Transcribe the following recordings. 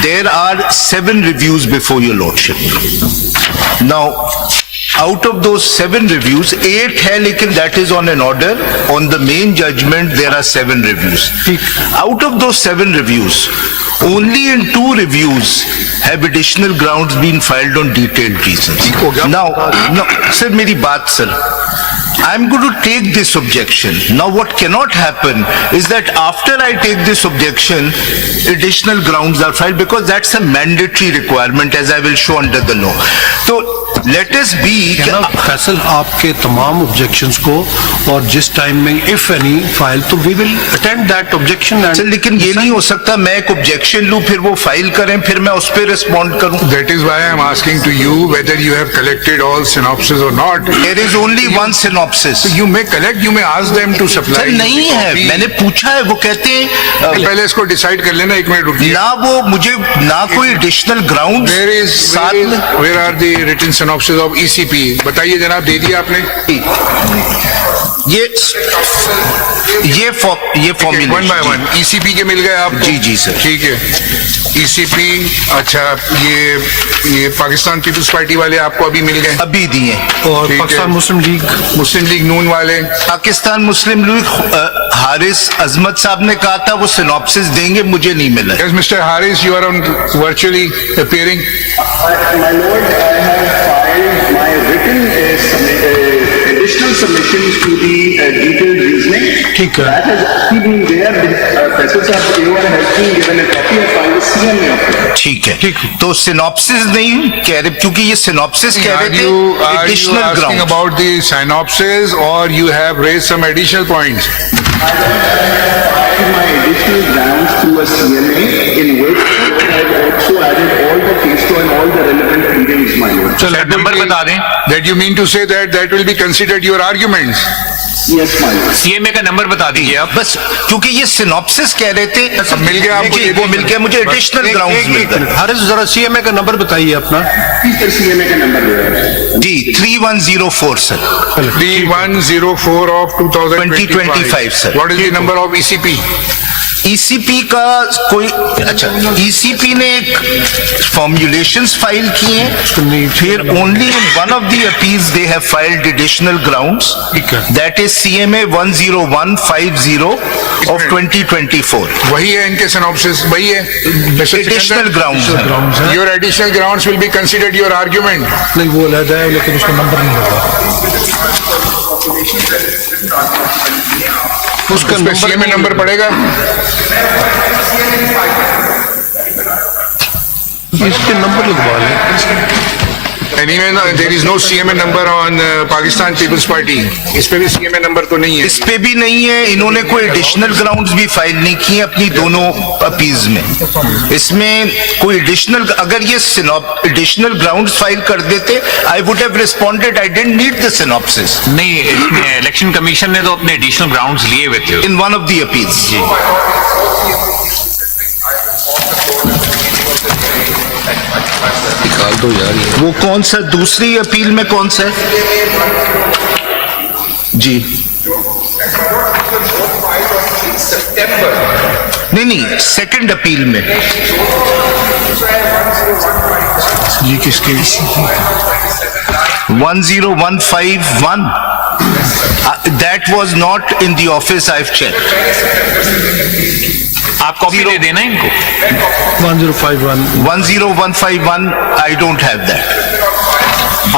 there are 7 reviews before your lordship. Now, out of those 7 reviews, 8 hai, lekin that is on an order. On the main judgment, there are 7 reviews. Out of those 7 reviews, only in 2 reviews have additional grounds been filed on detailed reasons. Now, no, sir, meri baat, sir. I'm going to take this objection. Now, what cannot happen is that after I take this objection, additional grounds are filed, because that's a mandatory requirement, as I will show under the law. So, let us be... Faisal आपके तमाम objections को और जिस time में if any file, तो we will attend that objection. Sir, लेकिन ये नहीं हो सकता मैं एक objection लूं, फिर वो फाइल करें, फिर मैं उस पर respond करूं. That is why I am asking to you whether you have collected all synopses or not. There is only one synopsis. So you may collect, you may ask them to supply. Sir नहीं है, मैंने पूछा है, वो कहते हैं पहले इसको डिसाइड कर लेना, 1 मिनट रुकिए. ना वो मुझे ना कोई additional ground. Where are the written synopses of ECP? बताइए जनाब, दे दिया आपने? ये फॉर्मूलेशन 1 by 1 ECP के मिल गए आपको? जी सर. ठीक है. ECP, अच्छा, ये पाकिस्तान पीपल्स पार्टी वाले आपको अभी मिल गए? अभी दिए. और पाकिस्तान मुस्लिम लीग नून वाले? पाकिस्तान मुस्लिम लीग हारिस अजमत साहब ने कहा था वो सिनॉप्सिस देंगे, मुझे नहीं मिला. Yes, Mr. Haris, you are on virtually appearing. My lord, I have filed my written additional submissions to the detailed reasoning. ठीक है. That has actually been there. Faisal Sahab AOR has been given a copy of the CMA of it. ठीक है. तो synopsis नहीं कह रहे, क्योंकि ये सिनॉप्सिस कह रहे थे additional asking ground. about the synopsis or you have raised some additional points? I filed my additional grounds through a CMA in which I have also added all the case law and all the relevant pleadings, my lord. So number बता दें. That you mean to say that will be considered your arguments? Yes, my lord. CMA का number बता दीजिए आप. बस क्योंकि ये synopsis कह रहे थे, मिल गया आपको? वो मिल गया मुझे. एडिशनल ग्राउंड्स मिल गए. हारिस जरा CMA का नंबर बताइए अपना. CMA का नंबर दे रहा है जी 3104 sir. 3104 of 2025 sir. What is the number of ECP? ECP का कोई, अच्छा, ECP ने एक फॉर्मुलेशंस फाइल किए हैं, फिर only in one of the appeals they have filed additional grounds. That is CMA 10150 of 2024. वही है इनके synopsis, वही है. Additional grounds. Your additional grounds will be considered your argument. नहीं, वो अलग है, लेकिन उसका नंबर नहीं होगा. उसका CMA नंबर पड़ेगा. इसके नंबर लगवा लें. Anyway, there is no CMA number on Pakistan People's Party. इस पे भी CMA नंबर तो नहीं है. इस पे भी नहीं है. इन्होंने कोई एडिशनल ग्राउंड्स भी फाइल नहीं किए अपनी दोनों अपील्स में. इसमें कोई एडिशनल, अगर ये एडिशनल ग्राउंड्स फाइल कर देते, I would have responded. I didn't need the synopsis. नहीं, इसमें इलेक्शन कमीशन ने तो अपने एडिशनल ग्राउंड्स लिए हुए थे in one of the appeals. निकाल दो यार. वो कौन सा दूसरी अपील में कौन सा है जी? नहीं, सेकंड अपील में. ये किसके? 10151. That was not in the office. I've checked. आप कॉपी दे देना इनको. 1051. 10151. I don't have that.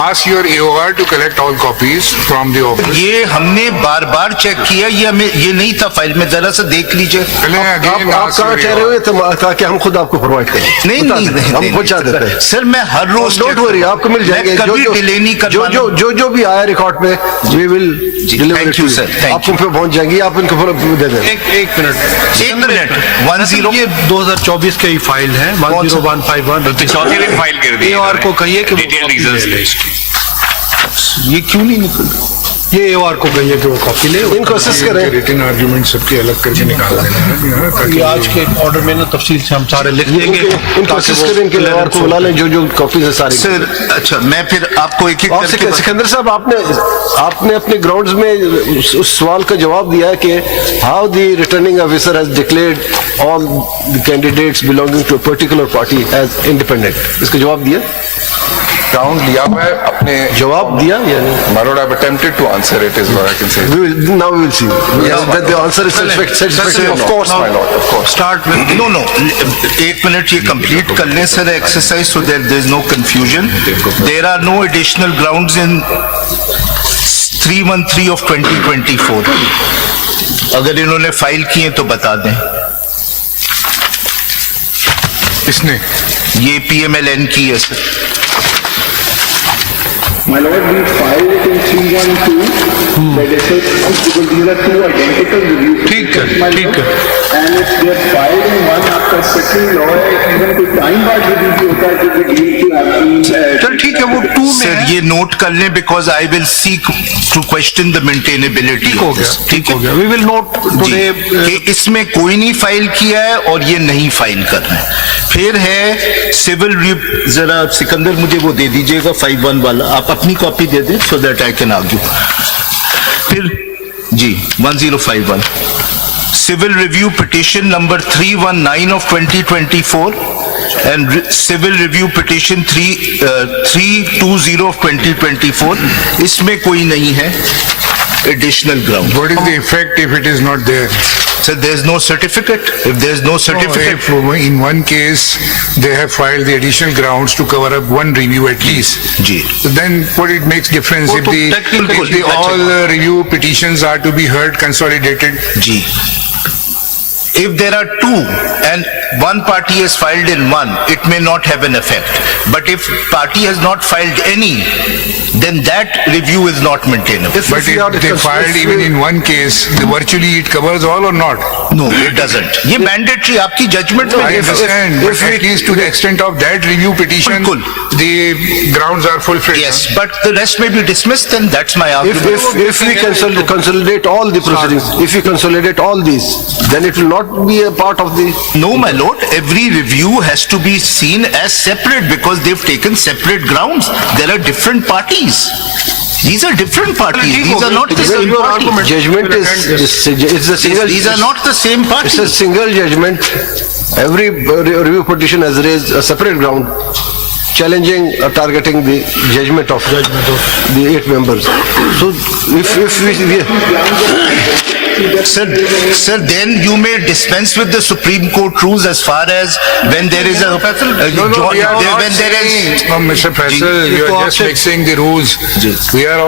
Ask your AOR to collect all copies from the office. ये हमने बार बार चेक किया, ये नहीं था फाइल में. जरा सा देख लीजिए. आप कहाँ ठहरे हुए थे ताकि हम खुद आपको प्रोवाइड करें? नहीं, हम पहुंचा देते हैं. सर मैं हर रोज, डोंट वरी, आपको मिल जाएंगे. कभी डिले नहीं करवाना. जो भी आया रिकॉर्ड पे we will deliver. Thank you sir. आपको पे पहुंच जाएंगी. आप इनको दे दें. एक मिनट. 10. ये 2024 की फाइल है 10151. तो चौथे दिन फाइल कर दी. AOR को कहिए कि डिटेल रीजंस. ये क्यों नहीं निकल? ये AOR को कहिए कि वो कॉपी ले। इनको असिस्ट करें। रिटन आर्ग्यूमेंट सबके अलग करके निकाल देना है ताकि ये आज के ऑर्डर में ना तफसील से हम सारे लिख देंगे। इनको असिस्ट करें, इनके AOR को बुला लें जो कॉपीज है सारी। सर अच्छा मैं फिर आपको एक एक और सिकंदर साहब, आपने अपने ग्राउंड्स में उस सवाल का जवाब दिया है कि how the returning officer has declared all the candidates belonging to a particular party as independent. इसका जवाब दिया? Round लिया मैं अपने जवाब दिया या नहीं? My lord, I've attempted to answer it is what I can say. Now we will see that the answer is satisfactory. Of course, my lord, of course. Start with no एक minute ये complete कर लें sir exercise so there is no confusion. There are no additional grounds in 313 of 2024। अगर इन्होंने file किए तो बता दें। इसने ये PMLN की है sir. My lord, we filed it in 312, that is because these are two identical reviews. ठीक है, My ठीक lord. है। And if they are filed in one after second law, even कोई time बाद review भी होता है क्योंकि deal की आपकी चल ठीक है, वो 2 में सर है। ये नोट कर लें because I will seek to question the maintainability. ठीक हो गया, ठीक हो गया। We will note today. कि इसमें कोई नहीं फाइल किया है और ये नहीं फाइल कर रहे हैं। फिर है सिविल जरा सिकंदर मुझे वो दे दीजिएगा 51 वाला, आप अपनी कॉपी दे दें so that I can argue. फिर जी 1051 civil review petition number 319 of 2024 and civil review petition 320 of 2024। इसमें कोई नहीं है additional ground. what is the effect if it is not there? So there is no certificate. If there is no certificate, If in one case they have filed the additional grounds to cover up one review at least, जी then what it makes difference वो if तो the technical if the all review petitions are to be heard consolidated? जी if there are two and one party has filed in one, it may not have an effect. But if party has not filed any, then that review is not maintainable. But if they filed even in one case, virtually it covers all or not? No, it doesn't. ये mandatory आपकी judgment में I understand, but at least to the extent of that review petition, बिल्कुल। the grounds are fulfilled. Yes, but the rest may be dismissed, then that's my argument. If we consolidate all the proceedings, if we consolidate all these, then it will not be a part of the. No, my lord, every review has to be seen as separate because they've taken separate grounds. There are different parties. These are different parties. These are not the same party. Judgment is it's a single. These are not the same It's a party. single judgment. Every review petition has raised a separate ground, challenging or targeting the judgment of the 8 members. So if we Sir, then you may dispense with the Supreme Court rules as far as when there is a No, we are not when there is. saying, Mr. Faisal, you are just mixing the rules. We are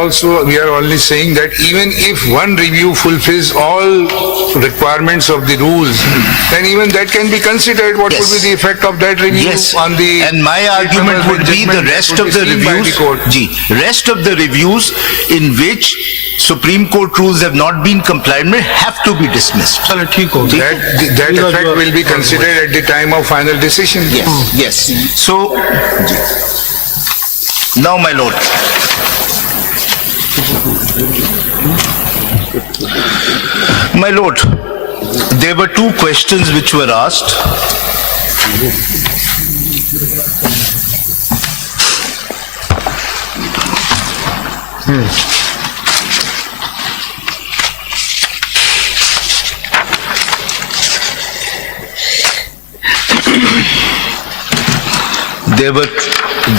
only saying that even if one review fulfills all requirements of the rules, then even that can be considered. What Yes. would be the effect of that review Yes, on the? and my argument would be the judgment rest that of would the be seen by reviews, the court. rest of the reviews in which Supreme Court rules have not been complied with have to be dismissed. चलो ठीक हो गया। That effect will be considered at the time of final decision. Yes. So, now my lord. My lord, there were two questions which were asked.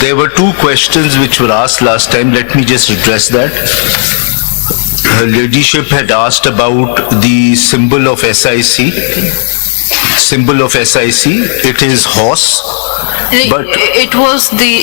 There were two questions which were asked last time. Let me just address that. Her ladyship had asked about the symbol of SIC. Symbol of SIC, it is horse. But It was the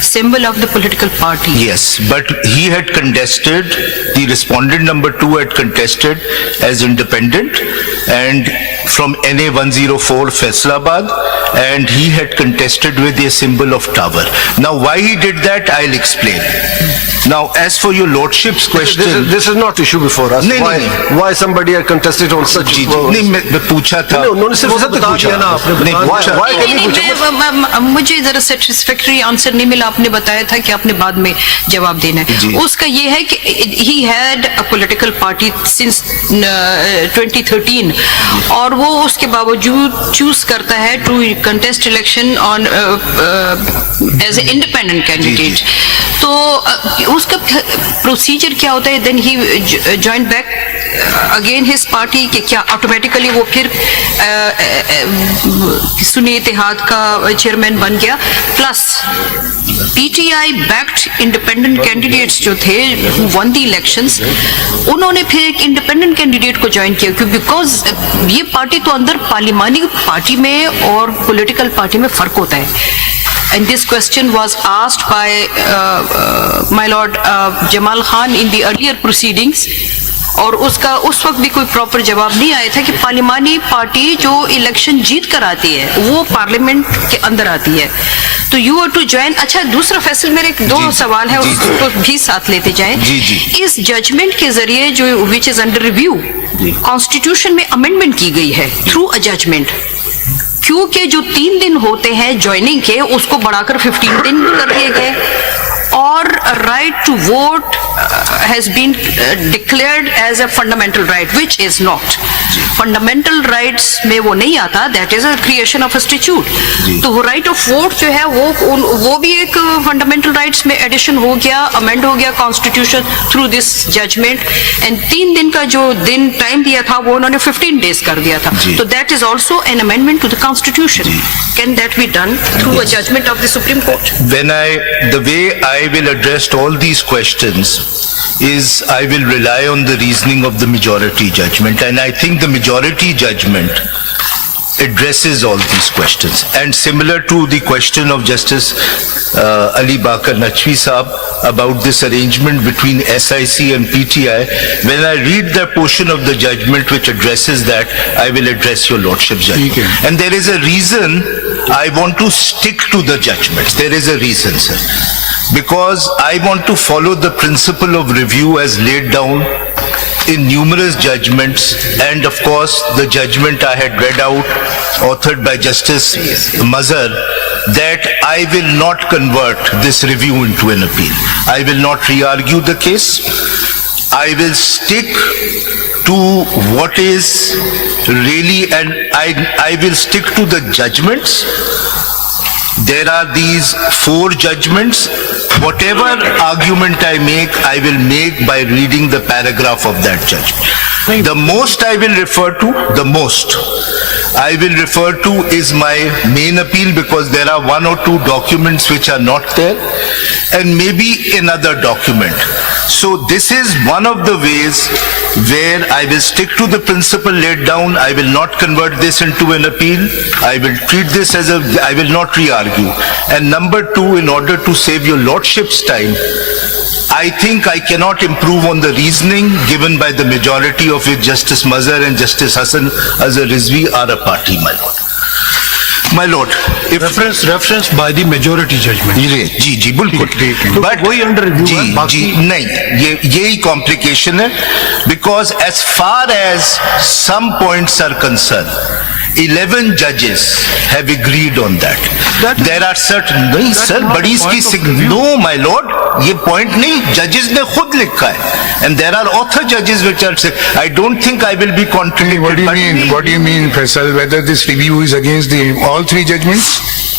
symbol of the political party. yes, but he had contested, the respondent number 2 had contested as independent, and from NA 104 Faisalabad, and he had contested with a symbol of tower. Now, why he did that, I'll explain. Now, as for your lordship's question, This is not issue before us. नहीं, Why, नहीं, why somebody had contested on such? जी, जी, नहीं, मैं पूछा था, No, उन्होंने सिर्फ सत्य बता पूछा दिया ना आपने, नहीं, बता पूछा- Why can you पूछा? मुझे जरा सेटिस्फैक्टरी आंसर नहीं मिला। आपने बताया था कि आपने बाद में जवाब देना जी। है। उसका ये है कि he had a political party since 2013 और वो उसके बावजूद चूज करता है to contest election on as a independent candidate. तो उसका प्रोसीजर क्या होता है? Then he join back again his party कि क्या ऑटोमेटिकली वो फिर सुन्नी इत्तेहाद का चेयरमैन बन गया? Plus PTI backed independent candidates जो थे वन द इलेक्शंस, उन्होंने फिर एक इंडिपेंडेंट कैंडिडेट को ज्वाइन किया क्योंकि बिकॉज ये पार्टी तो अंदर पार्लिमानी पार्टी में और पॉलिटिकल पार्टी में फर्क होता है। And this question was asked by my lord Jamal Khan in the earlier proceedings, और उसका उस वक्त भी कोई प्रॉपर जवाब नहीं आया था कि पार्लिमानी पार्टी जो इलेक्शन जीत कर आती है वो पार्लियामेंट के अंदर आती है। तो यू आर टू ज्वाइन। अच्छा, दूसरा फैसल, मेरे दो सवाल है, उसको भी साथ लेते जाएं। जी, जी। इस जजमेंट के जरिए जो which is under review, constitution में अमेंडमेंट की गई है थ्रू अ जजमेंट, क्योंकि जो 3 दिन होते हैं ज्वाइनिंग के उसको बढ़ाकर 15 दिन कर दिए गए, और right to vote has been declared as a fundamental right which is not. Fundamental rights में वो नहीं आता, that is a creation of institute. तो वो राइट ऑफ वोट जो है वो भी एक फंडामेंटल राइट्स में एडिशन हो गया, अमेंड हो गया constitution through this judgment. And 3 दिन का जो दिन टाइम दिया था वो उन्होंने 15 डेज कर दिया था। तो that is also an amendment to the constitution. Can that be done through a judgment of the Supreme Court? the way I will address all these questions is I will rely on the reasoning of the majority judgment, and I think the majority judgment addresses all these questions. And similar to the question of Justice Ali Bakar Naqvi Saab about this arrangement between SIC and PTI, when I read the portion of the judgment which addresses that, I will address your lordship's judgment. And there is a reason I want to stick to the judgments. There is a reason, sir. Because I want to follow the principle of review as laid down in numerous judgments, and of course the judgment I had read out, authored by Justice Mazhar, that I will not convert this review into an appeal. I will not re-argue the case. I will stick to what is really, and I will stick to the judgments. There are these 4 judgments. Whatever argument I make, I will make by reading the paragraph of that judgment. The most I will refer to is my main appeal, because there are 1 or 2 documents which are not there, and maybe another document. So this is one of the ways where I will stick to the principle laid down. I will not convert this into an appeal. I will treat this as I will not re-argue. And number 2, in order to save your lordship's time, I think I cannot improve on the reasoning given by the majority of which Justice Mazhar and Justice Hassan Azhar Rizvi are a party, my lord. My lord, if reference by the majority judgment. जी जी बिल्कुल, but वही under review जी है, बाकी- जी नहीं, यही complication है, because as far as some points are concerned, 11 judges have agreed on that. There are certain, नहीं that's sir, not बड़ी the point इसकी of review. no my lord, ये point नहीं, judges ने खुद लिखा है, and there are author judges which are saying, I don't think I will be contradicted. What do you but mean? What do you mean, Faisal? Whether this review is against all 3 judgments?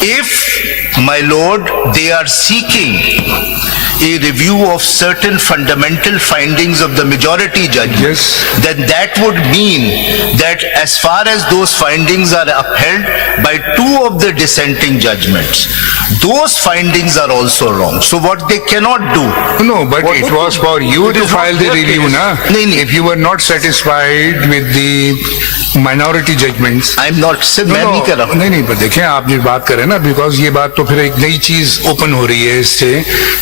If, my lord, they are seeking a review of certain fundamental findings of the majority judgment, Yes. then that would mean that as far as those findings are upheld by 2 of the dissenting judgments, those findings are also wrong. So what they cannot do, No, but it was for you to file the review, na? नहीं, नहीं. If you were not satisfied with the minority judgments. I'm not, sir, मैं नहीं कर रहा हूँ. नहीं, पर देखें, आप जो बात कर रहे हैं ना, बिकॉज ये बात तो फिर एक नई चीज ओपन हो रही है इससे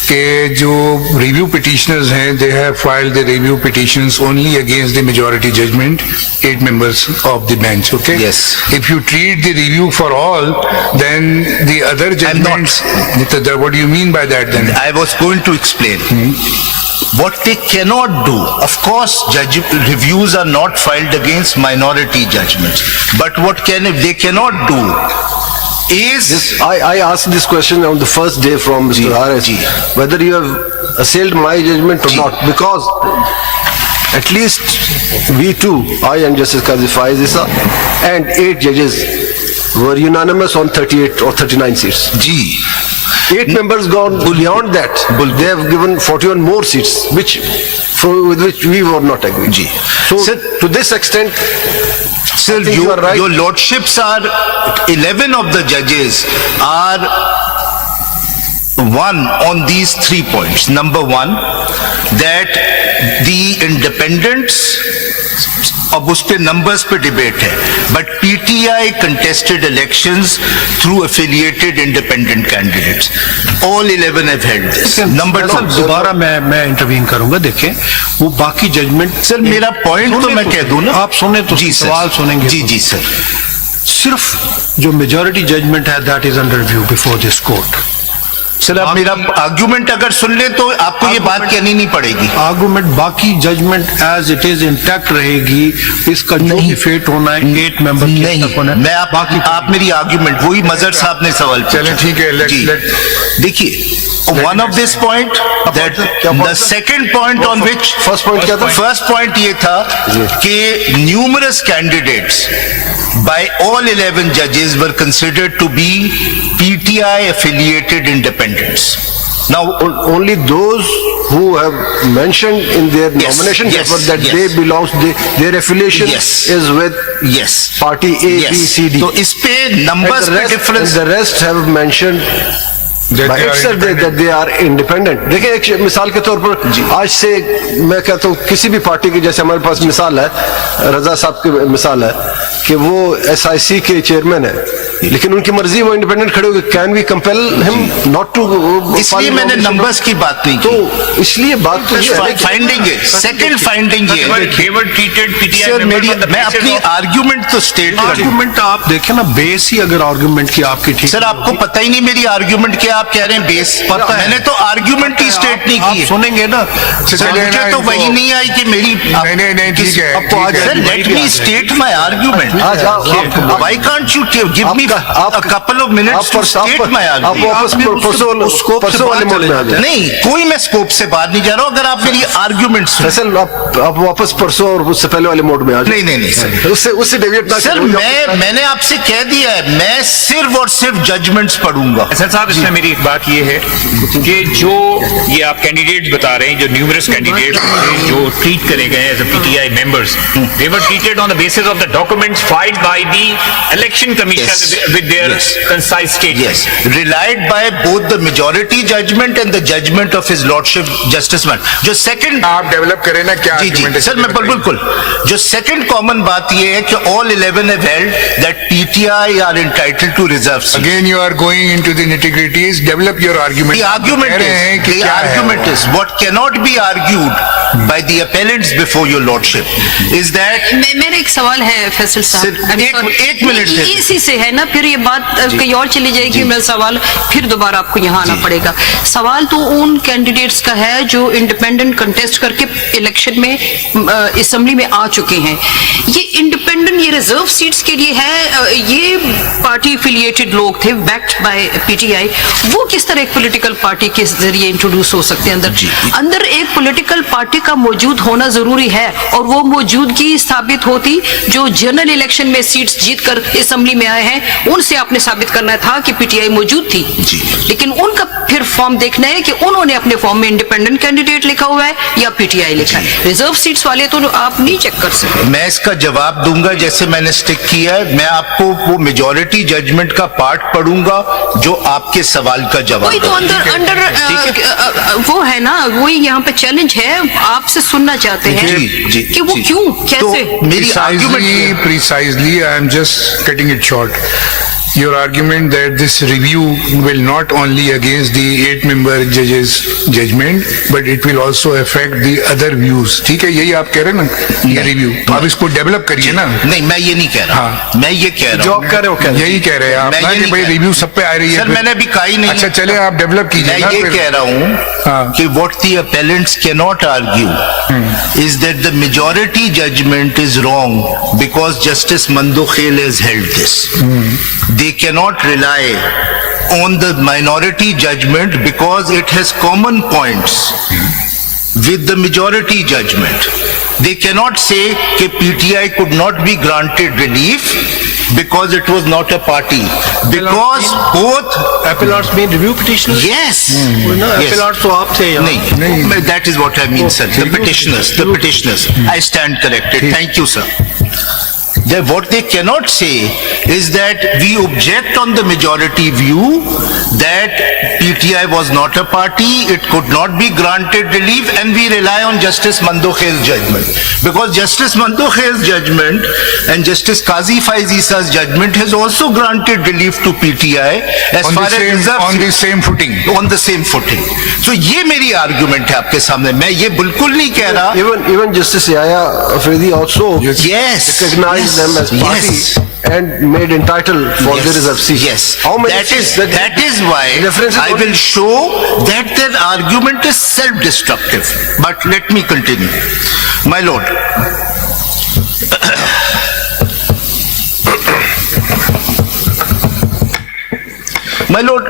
कि जो रिव्यू पिटिशनर्स हैं, they have filed the review petitions only against the majority judgment, 8 members of the bench, okay? Yes. If you treat the review for all, then the other judgments, what do you mean by that then? I was going to explain. What they cannot do, of course, reviews are not filed against minority judgments. But what they cannot do is... I asked this question on the first day from Mr. Haris, whether you have assailed my judgment or not, because at least we two, I and Justice Qazi Faiz Issa, and 8 judges were unanimous on 38 or 39 seats. 8 members gone beyond that. They have given 41 more seats, with which we were not agreed. So, Sir, to this extent, Sir, I think you are right. your lordships are, 11 of the judges are one on these 3 points. Number one, that the independents, अब उस पे numbers पे debate है, but PTI contested elections through affiliated independent candidates, all 11 have held this. Number 2, दोबारा मैं intervene करूंगा. देखें, वो बाकी जजमेंट. सर मेरा पॉइंट तो मैं कह दूं ना, आप सुने तो जी सवाल सुनेंगे. जी सर. सिर्फ जो मेजॉरिटी जजमेंट है, that is under review before this court. Sir आप मेरा आर्गुमेंट अगर सुन ले तो आपको ये बात कहनी नहीं पड़ेगी. आर्गुमेंट, बाकी judgment as it is intact रहेगी. इसका जो भी फेट होना है 8 मेंबर नहीं, तक होना है. मैं आप मेरी आर्गुमेंट, वही मजहर साहब ने सवाल पूछा. चलें ठीक है, देखिए, one of this point, that the second point on which first point क्या था? First point ये था कि numerous candidates by all 11 judges were considered to be PTI affiliated independents. Now, only those who have mentioned in their Yes, nomination yes, paper that yes. they belongs, their affiliation Yes. is with yes, party A, yes. B, C, D. तो इस पे numbers And पे difference. the rest have mentioned That by they are itself independent. that they are independent. देखिए, एक मिसाल के तौर पर आज से मैं कहता हूँ किसी भी पार्टी की, जैसे हमारे पास मिसाल है, रजा साहब की मिसाल है कि वो SIC के चेयरमैन है, लेकिन उनकी मर्जी वो इंडिपेंडेंट खड़े हो गए. Can we compel him not to? इसलिए मैंने नंबर्स की बात नहीं तो की. इसलिए बात तो ये है कि- फाइंडिंग है, सेकंड फाइंडिंग ये है. they were treated PTI sir members मेरी, on the मैं basis अपनी of- आर्ग्यूमेंट तो स्टेट कर दूं. आर्गुमेंट आप देखें ना, बेस ही अगर आर्गुमेंट की आपकी ठीक. सर आपको पता ही नहीं मेरी आर्ग्यूमेंट क्या, आप कह रहे हैं बेस. पता है. मैंने तो आर्ग्यूमेंट ही स्टेट नहीं आप की है. सुनेंगे ना. सर मुझे तो वही नहीं आई कि मेरी. नहीं, ठीक है, आपको आज ठीक है. Sir let me state my argument. आज आप- why can't you give me a couple of minutes to state my आप argument. वापस परसों वाले मोड में आ जाए. नहीं, कोई मैं स्कोप से बाहर नहीं जा रहा हूं. अगर आप मेरी आर्ग्यूमेंट सुन. फैसल, आप वापस परसों और उससे पहले वाले मोड में आ जाए. नहीं सर. उससे डेविएट ना सर करें. मैंने आपसे कह दिया है, मैं सिर्फ और सिर्फ जजमेंट्स पढ़ूंगा. सर साहब, इसमें मेरी एक बात ये है कि जो ये आप कैंडिडेट्स बता रहे हैं, जो न्यूमरस कैंडिडेट्स जो ट्रीट करे गए as PTI members, they were treated on the basis of the documents filed by the election Commission with their concise statement. Yes, relied by both the majority judgment and the judgment of his lordship justice man. जो second, आप develop करें ना क्या जी argument है, sir मैं बिल्कुल, जो second common बात ये है कि all 11 have held that PTI are entitled to reserve seats. Again you are going into the nitty-gritties. Develop your argument. The argument कह रहे हैं कि the क्या है argument वो? is what cannot be argued by the appellants before your lordship is that मेरा एक सवाल है फैसल साहब. सिर्फ I'm एक- sorry. एक मिनट ये दे- इसी से है ना, फिर ये बात कहीं और चली जाएगी. मेरा सवाल फिर दोबारा आपको यहाँ आना पड़ेगा. सवाल तो उन कैंडिडेट्स का है जो इंडिपेंडेंट कंटेस्ट करके इलेक्शन में असेंबली में आ चुके हैं. ये इंडिपेंडेंट, ये रिजर्व सीट्स के लिए है. ये पार्टी एफिलिएटेड लोग थे, बैक्ड बाय पीटीआई. वो किस तरह एक पॉलिटिकल पार्टी के जरिए इंट्रोड्यूस हो सकते हैं अंदर एक पॉलिटिकल पार्टी का मौजूद होना जरूरी है. और वो मौजूदगी साबित होती जो जनरल इलेक्शन में सीट्स जीतकर असेंबली में आए हैं, उनसे आपने साबित करना था कि पीटीआई मौजूद थी. लेकिन उनका फिर फॉर्म देखना है कि उन्होंने अपने फॉर्म में इंडिपेंडेंट कैंडिडेट लिखा हुआ है या पीटीआई लिखा है. रिजर्व सीट्स वाले तो आप नहीं चेक कर सकते. मैं इसका जवाब दूंगा जैसे मैंने स्टिक किया है. मैं आपको वो मेजॉरिटी जजमेंट का पार्ट पढ़ूंगा जो आपके सवाल का जवाब वही तो अंदर वो है ना, वही यहाँ पे चैलेंज है. आपसे सुनना चाहते हैं जी, कि वो जी. क्यों, कैसे. तो मेरी argument Precisely, I am just cutting it short. your argument that this review will not only against the 8-member judges judgment, but it will also affect the other views. ठीक है, यही आप कह रहे हैं ना, ये रिव्यू आप इसको डेवलप करिए ना. नहीं, मैं ये नहीं कह रहा. मैं ये कह रहा जो हूँ. आप कह रहे हो कह रहे यही कह रहे हैं आप मैं ना ये कि नहीं भाई कह रिव्यू सब पे आ रही है. सर, मैंने अभी कहा ही नहीं. अच्छा चले आप डेवलप कीजिए ना. मैं ये कह रहा हूँ हाँ. कि what the appellants cannot argue is that the majority judgment is wrong because Justice Mandokhel has held this. They cannot rely on the minority judgment because it has common points with the majority judgment. They cannot say that PTI could not be granted relief because it was not a party. Because both... Appellants mean review petitioners? Yes. No, Yes. appellants तो आपसे हैं यहाँ. नहीं, that is what I mean, sir. The petitioners. I stand corrected. Thank you, sir. What they cannot say is that we object on the majority view that PTI was not a party, it could not be granted relief, and we rely on Justice Mandokhel's judgment. Because Justice Mandokhel's judgment and Justice Qazi Faiz Isa's judgment has also granted relief to PTI as on far the as same, reserves- on the same footing. on the same footing. So ये मेरी argument है आपके सामने. मैं ये बिल्कुल नहीं कह रहा. Even Justice Yahya Afridi also Yes. recognized them as party Yes. and made entitled for Yes. the reserved seat. Yes. How many That seats is why Reference is I only- will show that their argument is self-destructive. But let me continue. My lord. My lord,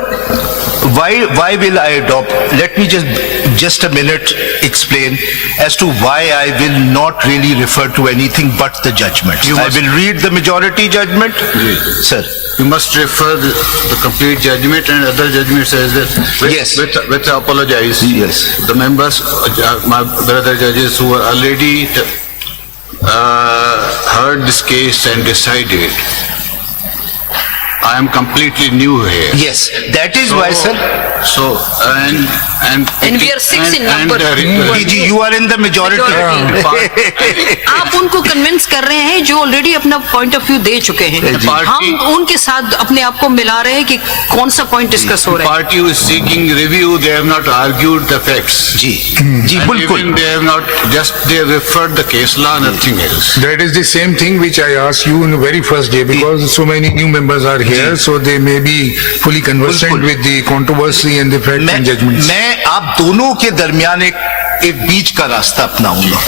why will I adopt? Let me just a minute explain as to why I will not really refer to anything but the judgment. I will read the majority judgment. Sir. You must refer the complete judgment and other judgments as well. Yes. With apologize. Yes. The members, my brother judges who are already heard this case and decided. I am completely new here. Yes, that is why, sir. So, and we are 6 in number. Ji, you are in the majority. आप उनको convince कर रहे हैं जो already अपना point of view दे चुके हैं. हम उनके साथ अपने आप को मिला रहे हैं कि कौन सा पॉइंट डिस्कस हो रहा है. Party who is seeking review, they have not argued the facts. Ji, ji, And बिल्कुल. even they have not, just they have referred the case law, nothing else. That is the same thing which I asked you in the very first day, because so many new members are here, so they may be fully conversant बिल्कुल. with the controversy and the facts and judgments. मैं आप दोनों के दरमियान एक बीच का रास्ता अपनाऊंगा.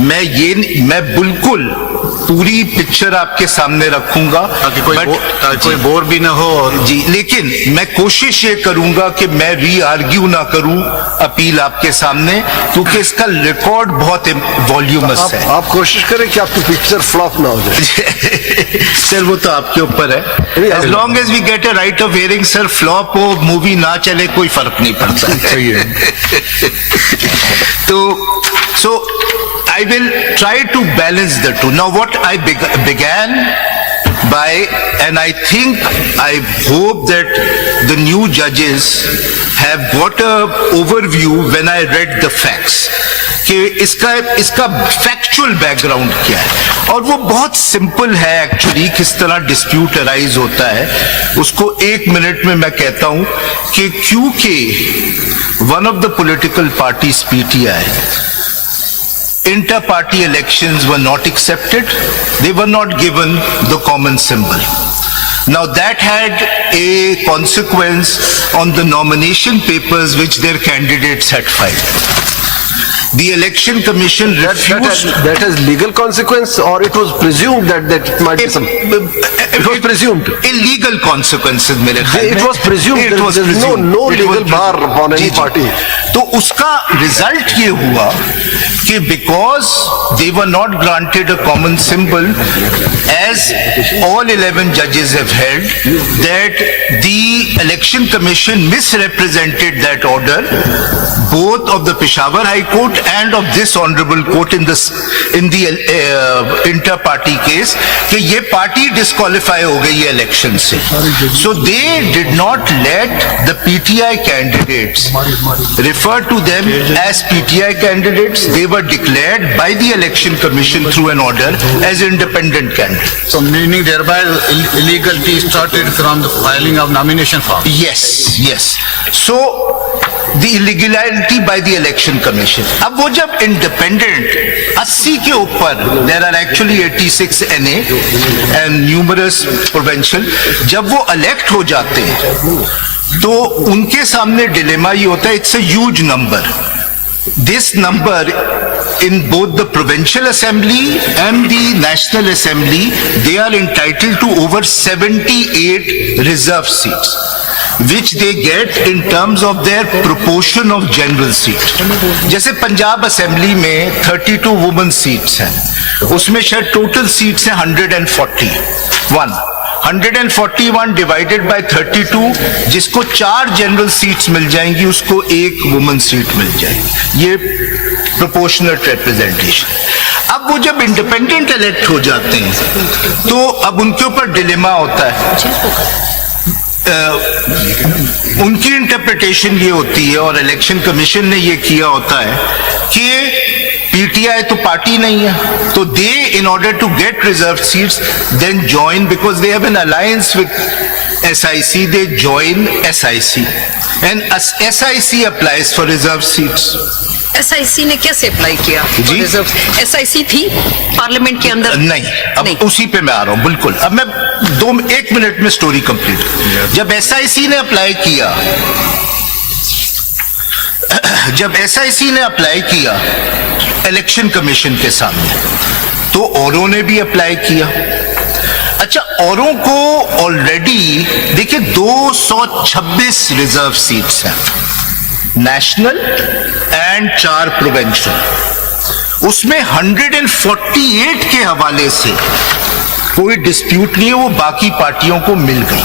मैं बिल्कुल पूरी पिक्चर आपके सामने रखूंगा. ताकि कोई बोर भी ना हो. और जी, लेकिन मैं कोशिश ये करूंगा कि मैं री आर्ग्यू ना करूं अपील आपके सामने, क्योंकि इसका रिकॉर्ड बहुत वॉल्यूमस है. आप कोशिश करें कि आपकी पिक्चर फ्लॉप ना हो जाए. सर वो तो आपके ऊपर है. As long as we get a right of hearing, sir flop हो, मूवी ना चले, कोई फर्क नहीं पड़ता. सही है. तो so I will try to balance the two. Now what I began by, and I think, I hope that the new judges have got a overview when I read the facts, कि इसका factual background क्या है. और वो बहुत simple है actually. किस तरह डिस्प्यूट अराइज होता है उसको 1 मिनट में मैं कहता हूं कि क्योंकि one of the political parties PTI, inter-party elections were not accepted. They were not given the common symbol. Now that had a consequence on the nomination papers which their candidates had filed. The election commission refused. That has legal consequence, or it was presumed that it might be some. It was presumed. Illegal consequences मेरे ख्याल में. It was presumed. It was There is presumed. no It legal was bar presumed. on any ji, ji. party. तो उसका result ये हुआ कि because they were not granted a common symbol, as all 11 judges have held, that the election commission misrepresented that order, both of the Peshawar High Court and of this honorable court in the inter-party case, कि ये party disqualified disqualify हो गई है election से. So they did not let the PTI candidates refer to them as PTI candidates. They were declared by the Election Commission through an order as independent candidates. So meaning thereby illegality started from the filing of nomination form. Yes, yes. So the illegality by the Election Commission. अब वो जब independent 80 के ऊपर, there are actually 86 NA and numerous provincial, जब वो elect हो जाते हैं तो उनके सामने dilemma ये होता है, it's a huge number. This number in both the provincial assembly and the national assembly, they are entitled to over 78 reserve seats, which they get in terms of their proportion of general seat. जैसे Punjab assembly में 32 women seats हैं, उसमें शायद total seats हैं 141. 141 divided by 32, जिसको 4 general seats मिल जाएंगी उसको 1 women seat मिल जाएगी. ये प्रोपोर्शनल रिप्रेजेंटेशन. अब वो जब इंडिपेंडेंट इलेक्ट हो जाते हैं तो अब उनके ऊपर डिलेमा होता है. उनकी इंटरप्रिटेशन ये होती है और इलेक्शन कमीशन ने ये किया होता है कि पीटीआई तो पार्टी नहीं है, तो they in order to get reserve seats then join, because they have an alliance with SIC, they join SIC and SIC applies for reserve seats. SIC ने कैसे अप्लाई किया? जी? SIC थी पार्लियामेंट के अंदर? नहीं, अब नहीं। उसी पे मैं आ रहा हूं. बिल्कुल. अब मैं 1 मिनट में स्टोरी कंप्लीट. जब SIC ने अप्लाई किया, इलेक्शन कमीशन के सामने, तो औरों ने भी अप्लाई किया. अच्छा, औरों को ऑलरेडी देखिए 226 रिजर्व सीट्स हैं, नेशनल एंड 4 प्रोविंशियल. उसमें 148 के हवाले से कोई डिस्प्यूट नहीं है, वो बाकी पार्टियों को मिल गई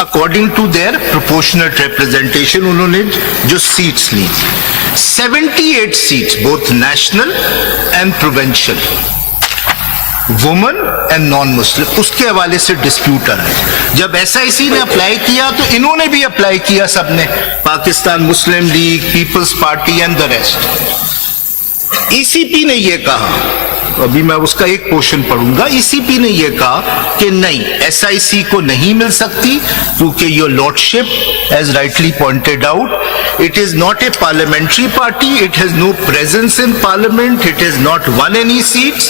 according to their proportional representation. उन्होंने जो सीट्स ली 78 seats both national and provincial, women and non Muslim, उसके हवाले से डिस्प्यूट आ रहा है. जब SIC ने अप्लाई किया तो इन्होंने भी अप्लाई किया, सबने, Pakistan Muslim League, People's Party and the rest. ECP ने यह कहा, अभी मैं उसका एक पोर्शन पढ़ूंगा. ECP ने यह कहा कि नहीं, SIC को नहीं मिल सकती क्योंकि your lordship as rightly pointed out, it is not a parliamentary party, it has no presence in parliament, it has not won any seats,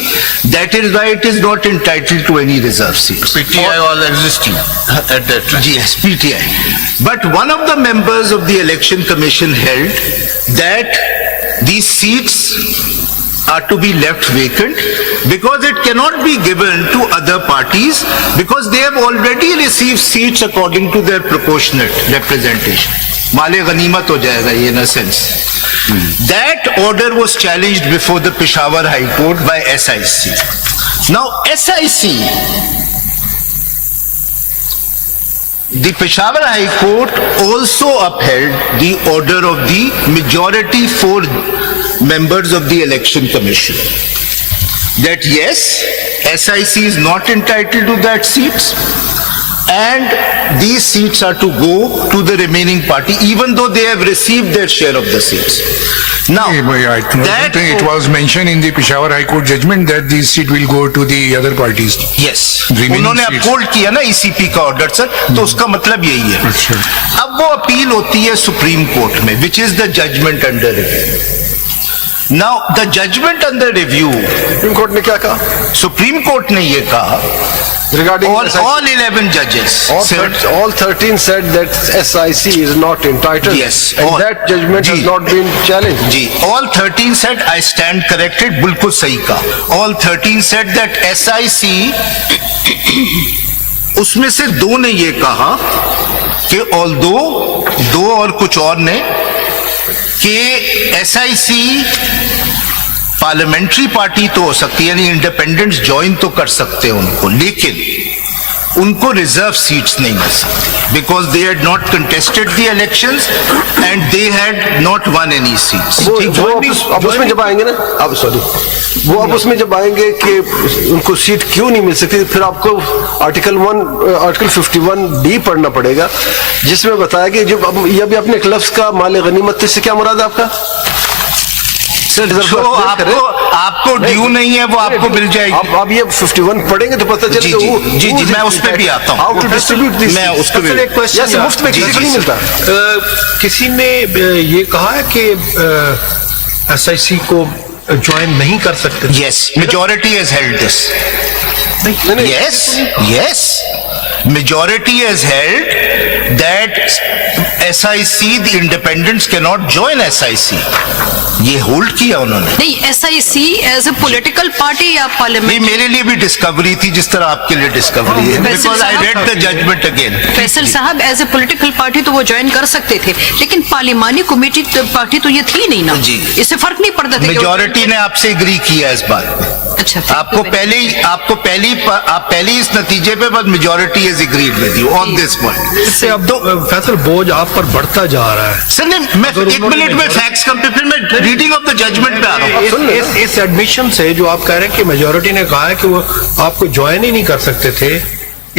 that is why it is not entitled to any reserve seats. PTI was existing at that time. Yes, PTI. But one of the members of the election commission held that these seats are to be left vacant because it cannot be given to other parties because they have already received seats according to their proportionate representation. माले गनीमत हो जाएगा ये, in a sense. That order was challenged before the Peshawar High Court by SIC. Now SIC, the Peshawar High Court also upheld the order of the majority 4 members of the Election Commission that yes, SIC is not entitled to that seats and these seats are to go to the remaining party even though they have received their share of the seats. Now, I don't think it was mentioned in the Peshawar High Court judgment that these seat will go to the other parties. yes, Remaining उन्होंने seats. Uphold किया ना ECP का order sir, तो उसका मतलब यही है. अच्छा. अब वो अपील होती है सुप्रीम कोर्ट में, which is the judgment under review. Now, the judgment under review, supreme court ने क्या कहा? सुप्रीम कोर्ट ने ये कहा, Regarding all 11 judges said, all 13 said that SIC is not entitled. Yes, And all. that judgment has ji. not been challenged. Ji, all 13 said, I stand corrected, बिल्कुल सही कहा. All 13 said that SIC, उसमें से 2 ने ये कहा कि although 2 और कुछ और ने कि SIC पार्लियामेंट्री पार्टी तो हो सकती है, यानी इंडिपेंडेंट्स ज्वाइन तो कर सकते हैं उनको, लेकिन उनको रिजर्व सीट्स नहीं मिल सकती because they had not contested the elections and they had not one any seats. वो उसमें जब आएंगे ना, अब सॉरी, वो अब उसमें जब आएंगे कि उनको सीट क्यों नहीं मिल सकती, फिर आपको आर्टिकल 51D पढ़ना पड़ेगा, जिसमें बताया कि जब ये भी अपने लफ्ज का माल गनीमत से क्या मुराद है आपका? जो आपको ड्यू नहीं है वो आपको मिल जाएगी। अब ये 51 पढ़ेंगे तो पता चलेगा। जी, मैं उस पे भी आता हूँ। हाउ टू डिस्ट्रीब्यूट दिस, मैं उसको भी एक क्वेश्चन मुफ्त में किसी को नहीं मिलता। किसी ने ये कहा है कि SIC को ज्वाइन नहीं कर सकते? Yes, majority has held this. Yes. Majority has held that SIC, the independents cannot join SIC. ये होल्ड किया उन्होंने। नहीं, SIC as a political party या नहीं, पार्लियामेंट? मेरे लिए भी डिस्कवरी थी जिस तरह आपके लिए डिस्कवरी है, because I read the judgment again. Faisal साहब, एज ए पॉलिटिकल पार्टी तो वो ज्वाइन कर सकते थे, लेकिन पार्लिमानी कमेटी पार्टी तो ये थी नहीं ना जी। इससे फर्क नहीं पड़ता था। मेजोरिटी ने आपसे एग्री किया इस बात। अच्छा, फिर आपको तो मैंने- आप पहले इस नतीजे पे, बस majority is agreed with you on this point. इससे अब फैसल बोझ आप पर बढ़ता जा रहा है। सर नहीं, मैं एक मिनट में फैक्ट्स कम पे, फिर मैं रीडिंग ऑफ द जजमेंट पे आ रहा हूँ। इस एडमिशन से जो आप कह रहे हैं कि मेजोरिटी ने कहा है कि वो आपको ज्वाइन ही नहीं कर सकते थे,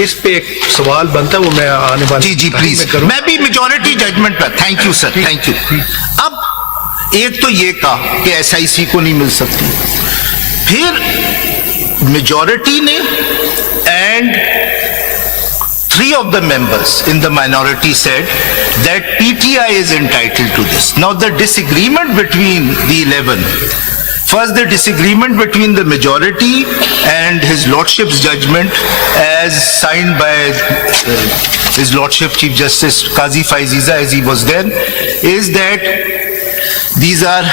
इस पे एक सवाल बनता है, वो मैं आने वाले जी प्लीज, मैं भी मेजोरिटी जजमेंट पर। Thank you sir, thank you. अब एक तो ये कहा कि SIC को नहीं मिल सकती, फिर मेजोरिटी ने and 3 of the members in the minority said that PTI is entitled to this. Now the disagreement between the 11, first the disagreement between the majority and his lordship's judgment as signed by his lordship Chief Justice Qazi Faiziza as he was then, is that these are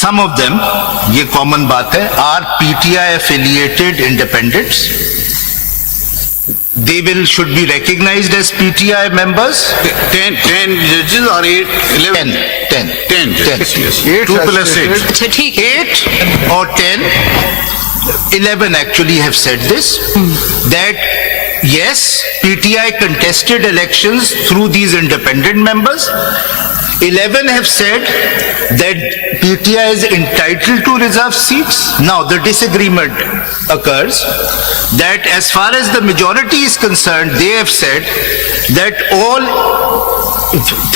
some of them, ये common बात है, are PTI affiliated independents. They should be recognized as PTI members. 10 judges or 8, 11? 10 judges. 2 plus 8. अच्छा, ठीक है। 8 or 10, 11 actually have said this, that yes, PTI contested elections through these independent members. 11 have said that PTI is entitled to reserve seats. Now the disagreement occurs that as far as the majority is concerned, they have said that all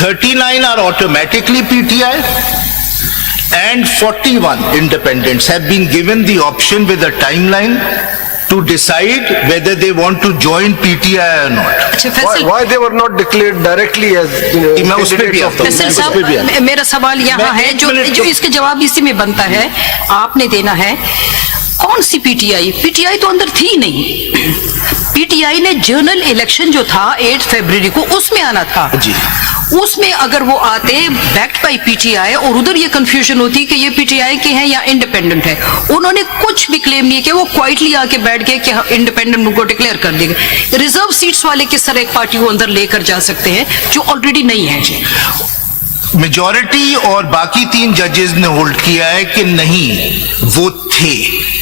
39 are automatically PTI and 41 independents have been given the option with a timeline to decide whether they want to join PTI or not. अच्छा, Faisal Why they were not declared directly as मैं उस पे भी आता हूँ। फैसल साहब, मेरा सवाल यहाँ है जो इसके जवाब इसी में बनता है, आपने देना है। कौन सी पीटीआई तो अंदर थी नहीं। पीटीआई ने जनरल इलेक्शन जो था 8 फरवरी को, उसमें आना था जी। उसमें अगर वो आते बैक्ड बाय पीटीआई, और उधर ये कंफ्यूजन होती कि ये पीटीआई के हैं या इंडिपेंडेंट है, उन्होंने कुछ भी क्लेम नहीं किया, वो क्वाइटली आके बैठ गए कि इंडिपेंडेंट उनको डिक्लेयर कर देंगे। रिजर्व सीट्स वाले किस तरह एक पार्टी को अंदर लेकर जा सकते हैं जो ऑलरेडी नहीं है? मेजॉरिटी और बाकी 3 जजेस ने होल्ड किया है कि नहीं, वो थे,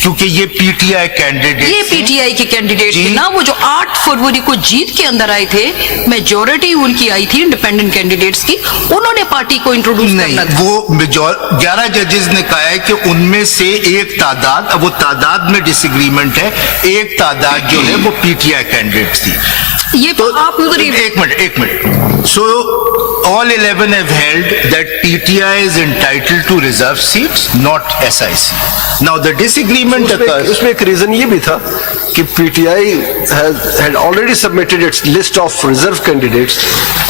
क्योंकि ये पीटीआई कैंडिडेट, ये पीटीआई के कैंडिडेट थे ना, वो जो 8 फरवरी को जीत के अंदर आए थे, मेजॉरिटी उनकी आई थी इंडिपेंडेंट कैंडिडेट्स की, उन्होंने पार्टी को इंट्रोड्यूस करना था। वो 11 जजेस ने कहा है कि उनमें से एक तादाद, अब वो तादाद में डिसएग्रीमेंट है, एक तादाद जो है वो पीटीआई कैंडिडेट थी। ये तो आप उधर एक minute. So all 11 have held that PTI is entitled to reserve seats, not SIC. Now the disagreement occurs. उसमें एक रीजन ये भी था कि PTI had already submitted its list of reserve candidates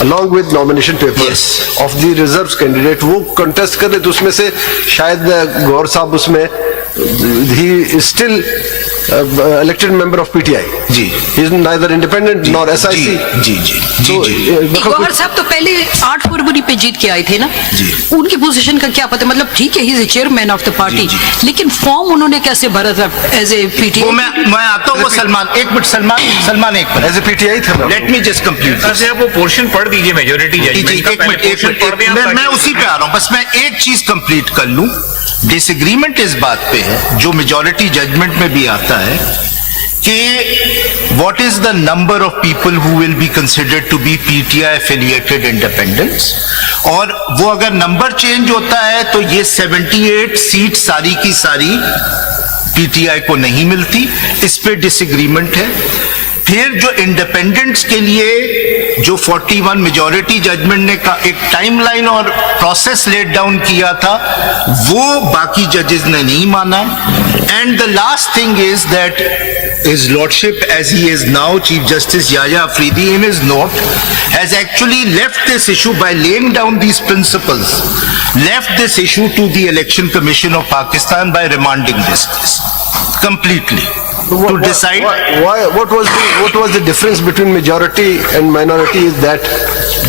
along with nomination papers of the reserves candidate. वो contest कर रहे थे, उसमें से शायद गौर साहब उसमें he is still elected member of PTI. Ji. He is neither independent nor SIC. जी. गौहर साहब तो पहले 8 फरवरी पे जीत के आए थे ना, जी। उनकी पोजीशन का क्या पता, मतलब ठीक है, he is chairman of the party, लेकिन फॉर्म उन्होंने कैसे भरा था एज ए पीटीआई? वो मैं आता हूँ, वो सलमान एक मिनट, सलमान एक मिनट, As a PTI था। Let me just complete. Sir आप वो पोर्शन पढ़ दीजिए मेजॉरिटी जजमेंट का, पहले portion पढ़ दें आप, मैं उसी पे आ रहा हूँ, बस मैं एक चीज कंप्लीट कर लूं। डिसएग्रीमेंट इस बात पे है, जो मेजॉरिटी जजमेंट में भी आता है, कि what is the number of people who will be considered to be PTI affiliated independents, और वो अगर नंबर चेंज होता है तो ये 78 सीट सारी की सारी पीटीआई को नहीं मिलती, इस पे डिसएग्रीमेंट है। फिर जो इंडिपेंडेंट्स के लिए जो 41 मेजॉरिटी जजमेंट ने का एक टाइमलाइन और प्रोसेस लेट डाउन किया था, वो बाकी जजेस ने नहीं माना। And the last thing is that his lordship, as he is now Chief Justice Yahya Afridi, in his note has actually left this issue by laying down these principles, left this issue to the Election Commission of Pakistan by remanding this case completely to decide. What was the difference between majority and minority is that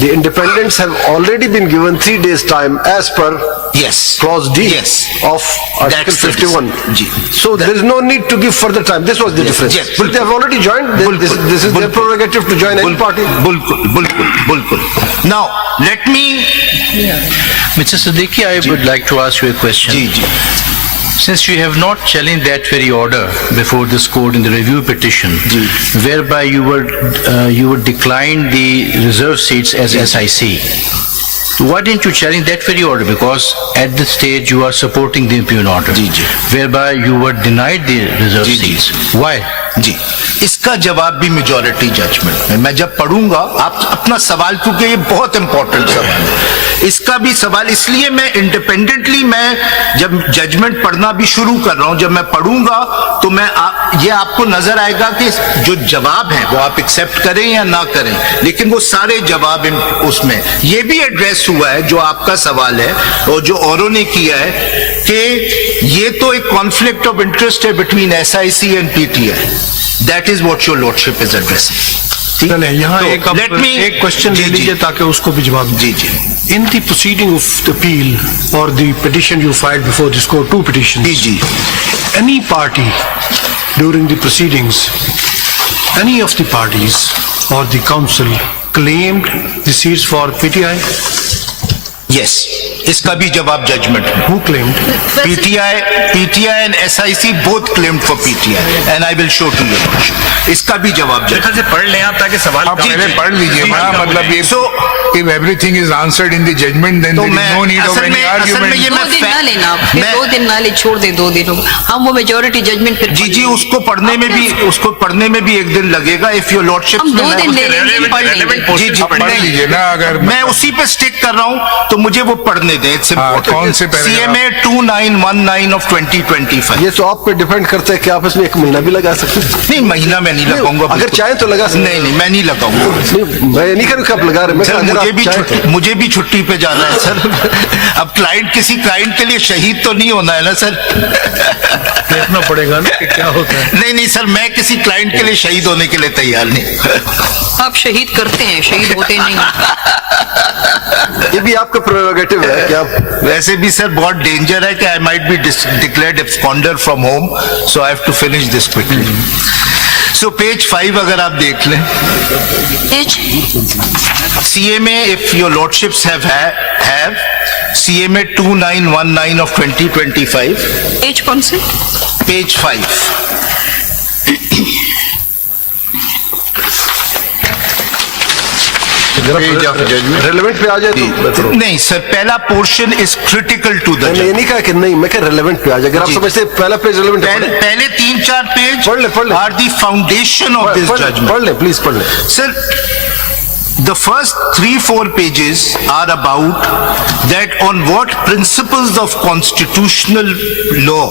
the independents have already been given 3 days time as per Yes. clause D Yes. of Article That's the 51. Ji. So there is no need to give further time. This was the difference. yes. But they have already joined. This is their prerogative to join any party. Bulkul. Now, let me... Mr. Siddiqui, I would like to ask you a question. Ji. Since you have not challenged that very order before this court in the review petition, whereby you would decline the reserve seats as SIC, why didn't you challenge that very order? Because at this stage you are supporting the impugned order, whereby you were denied the reserve seats. Why? जी, इसका जवाब भी majority judgement में मैं जब पढ़ूंगा, आप अपना सवाल, क्योंकि ये बहुत इंपॉर्टेंट सवाल है, इसका भी सवाल, इसलिए मैं इंडिपेंडेंटली मैं जब जजमेंट पढ़ना भी शुरू कर रहा हूं, जब मैं पढ़ूंगा तो मैं ये आपको नजर आएगा कि जो जवाब है वो आप एक्सेप्ट करें या ना करें, लेकिन वो सारे जवाब उसमें ये भी एड्रेस हुआ है जो आपका सवाल है और जो औरों ने किया है कि ये तो एक कॉन्फ्लिक्ट ऑफ इंटरेस्ट है between SIC and PTI. That is what your lordship is addressing. चले यहाँ तो एक क्वेश्चन ले जी, लीजिए ताकि उसको भी जवाब जी। In the proceeding of the appeal or the petition you filed before this court, 2 petitions. Ji. Any party during the proceedings, any of the parties or the council claimed the seats for PTI? Yes, इसका भी जवाब judgement में। Who claimed? PTI and SIC both claimed for PTI and I will show to you. इसका भी जवाब judgement से पढ़ लें आप ताकि सवाल आप पहले पढ़ लीजिए। मतलब ये if everything is answered in the judgment, then there is no need of any argument. 2 दिन ना लेना आप, फिर 2 दिन ना ले, छोड़ दे 2 दिनों, हम वो मेजॉरिटी जजमेंट फिर जी उसको पढ़ने में भी 1 दिन लगेगा। इफ योर लॉर्डशिप हम 2 दिन ले लेंगे, पढ़ लेंगे। जी पढ़ लीजिए ना। अगर मैं उसी पे स्टिक कर रहा हूं तो मुझे वो पढ़ने दें। कौन से CMA 2919 of 2025। ये तो आप पे डिपेंड करता है कि आप इसमें 1 महीना भी लगा सकते हैं। नहीं, महीना मैं नहीं लगाऊंगा। अगर चाहे तो लगा सकते। नहीं, मैं नहीं लगाऊंगा। मैं नहीं करूँ कि आप लगा रहे हैं। मुझे भी छुट्टी पे जाना है सर। अब किसी क्लाइंट के लिए शहीद तो नहीं होना है ना सर। देखना पड़ेगा ना कि क्या होता है। नहीं सर, मैं किसी क्लाइंट के लिए शहीद होने के लिए तैयार नहीं। आप शहीद करते हैं, शहीद होते नहीं। ये भी आपका प्रेरोगेटिव है कि आप। वैसे भी सर बहुत डेंजर है कि I might be declared absconder from home, so I have to finish this quickly. So page 5 अगर आप देख लें, CMA, if your lordships have CMA 2919 of 2025, as कौन से? पेज 5। रेलेवेंट पे आ जाए तो नहीं सर, पहला portion is critical to the. ये नहीं कहा कि नहीं, मैं कह रेलेवेंट पे आ जाए। अगर आप समझते हैं पहला पेज रेलेवेंट है, पहले 3-4 पेज पढ़ ले are the foundation of this judgment. पढ़ ले प्लीज, पढ़ ले sir. The first 3-4 pages are about that on what principles of constitutional law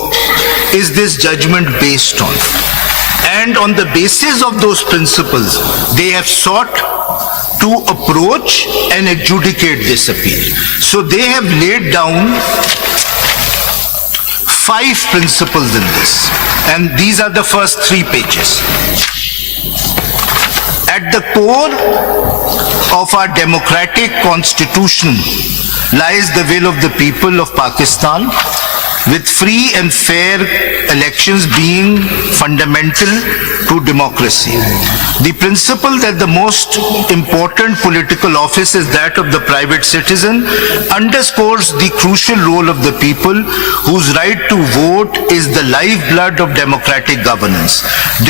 is this judgment based on, and on the basis of those principles they have sought to approach and adjudicate this appeal. So they have laid down 5 principles in this, and these are the first 3 pages. At the core of our democratic constitution lies the will of the people of Pakistan, with free and fair elections being fundamental to democracy. The principle that the most important political office is that of the private citizen underscores the crucial role of the people, whose right to vote is the lifeblood of democratic governance.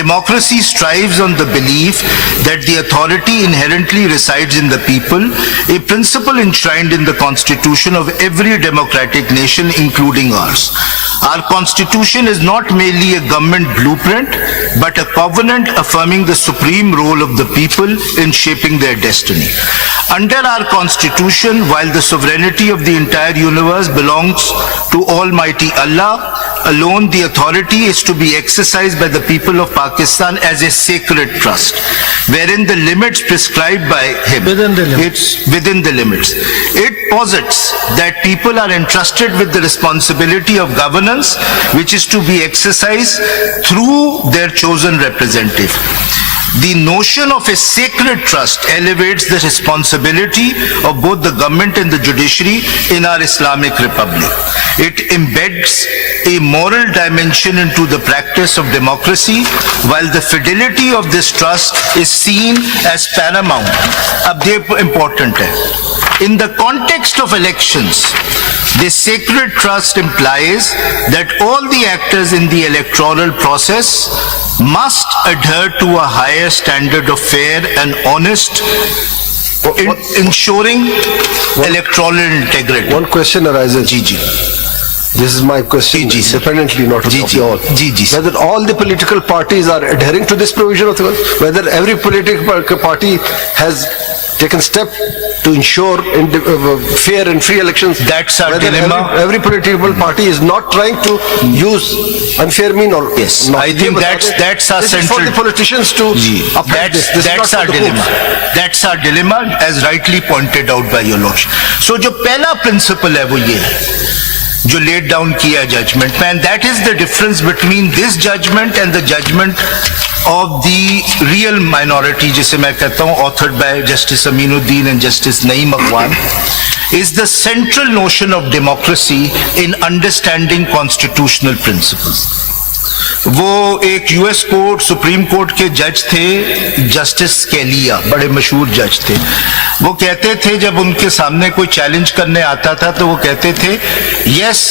Democracy strives on the belief that the authority inherently resides in the people, a principle enshrined in the constitution of every democratic nation, including ours. rules. Our constitution is not merely a government blueprint, but a covenant affirming the supreme role of the people in shaping their destiny. Under our constitution, while the sovereignty of the entire universe belongs to Almighty Allah alone, the authority is to be exercised by the people of Pakistan as a sacred trust, wherein the limits prescribed by him. Within the limits. It's within the limits. It posits that people are entrusted with the responsibility of governance, which is to be exercised through their chosen representative. The notion of a sacred trust elevates the responsibility of both the government and the judiciary in our Islamic Republic. It embeds a moral dimension into the practice of democracy, while the fidelity of this trust is seen as paramount. अब ये important है. In the context of elections, this sacred trust implies that all the actors in the electoral process must adhere to a higher standard of fair and honest, ensuring electoral integrity. One question arises. Ji. This is my question, ji, sir. independently, not of you all. Ji, sir. Whether all the political parties are adhering to this provision of the Constitution, whether every political party has taken step to ensure fair and free elections. That's our whether dilemma. Every political party is not trying to use unfair mean or Yes, not. I think that's our this is for central- the politicians to upheld this. This is not That's for our the dilemma. courts. That's our dilemma, as rightly pointed out by your lordship. So जो पहला principle है वो ये है, जो laid down किया judgment में, and that is the difference between this judgment and the judgment of the real minority, जिसे मैं कहता हूँ, authored by Justice Aminuddin and Justice Naeem Akwan, is the central notion of democracy in understanding constitutional principles. वो एक US court, supreme court के जज थे, justice Scalea, बड़े मशहूर जज थे. वो कहते थे जब उनके सामने कोई चैलेंज करने आता था तो वो कहते थे, yes,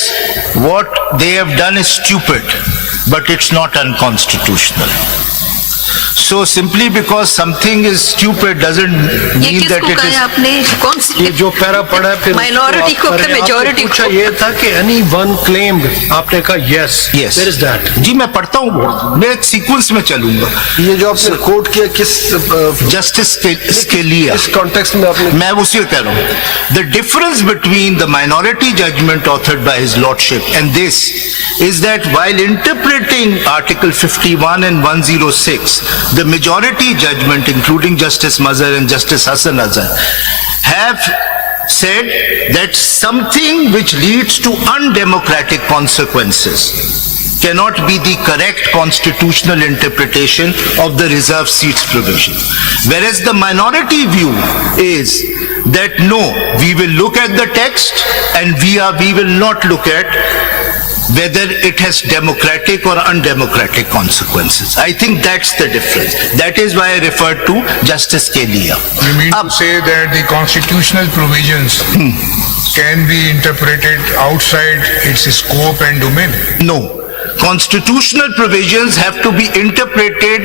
what they have done is stupid, but it's not unconstitutional. So simply because something is stupid doesn't mean that it is. आपने कौन सी ये जो पैरा पढ़ा है फिर माइनॉरिटी को आपने मेजॉरिटी पूछा को ये था कि एनी वन क्लेम्ड, आपने कहा yes. Yes. Where is that? जी मैं पढ़ता हूँ वो, मैं एक सीक्वेंस में चलूंगा. ये जो आपने कोर्ट किया किस जस्टिस स्केलिया, इस कॉन्टेक्स्ट में आपने मैं उसी को कह रहा हूँ. The difference between the minority judgment authored by his lordship and this is that while interpreting Article 51 and 106, the majority judgment, including Justice Mazhar and Justice Hassan Azhar, have said that something which leads to undemocratic consequences cannot be the correct constitutional interpretation of the reserved seats provision. Whereas the minority view is that no, we will look at the text and we will not look at whether it has democratic or undemocratic consequences. I think that's the difference. That is why I referred to Justice Scalia. You mean to say that the constitutional provisions can be interpreted outside its scope and domain? No. Constitutional provisions have to be interpreted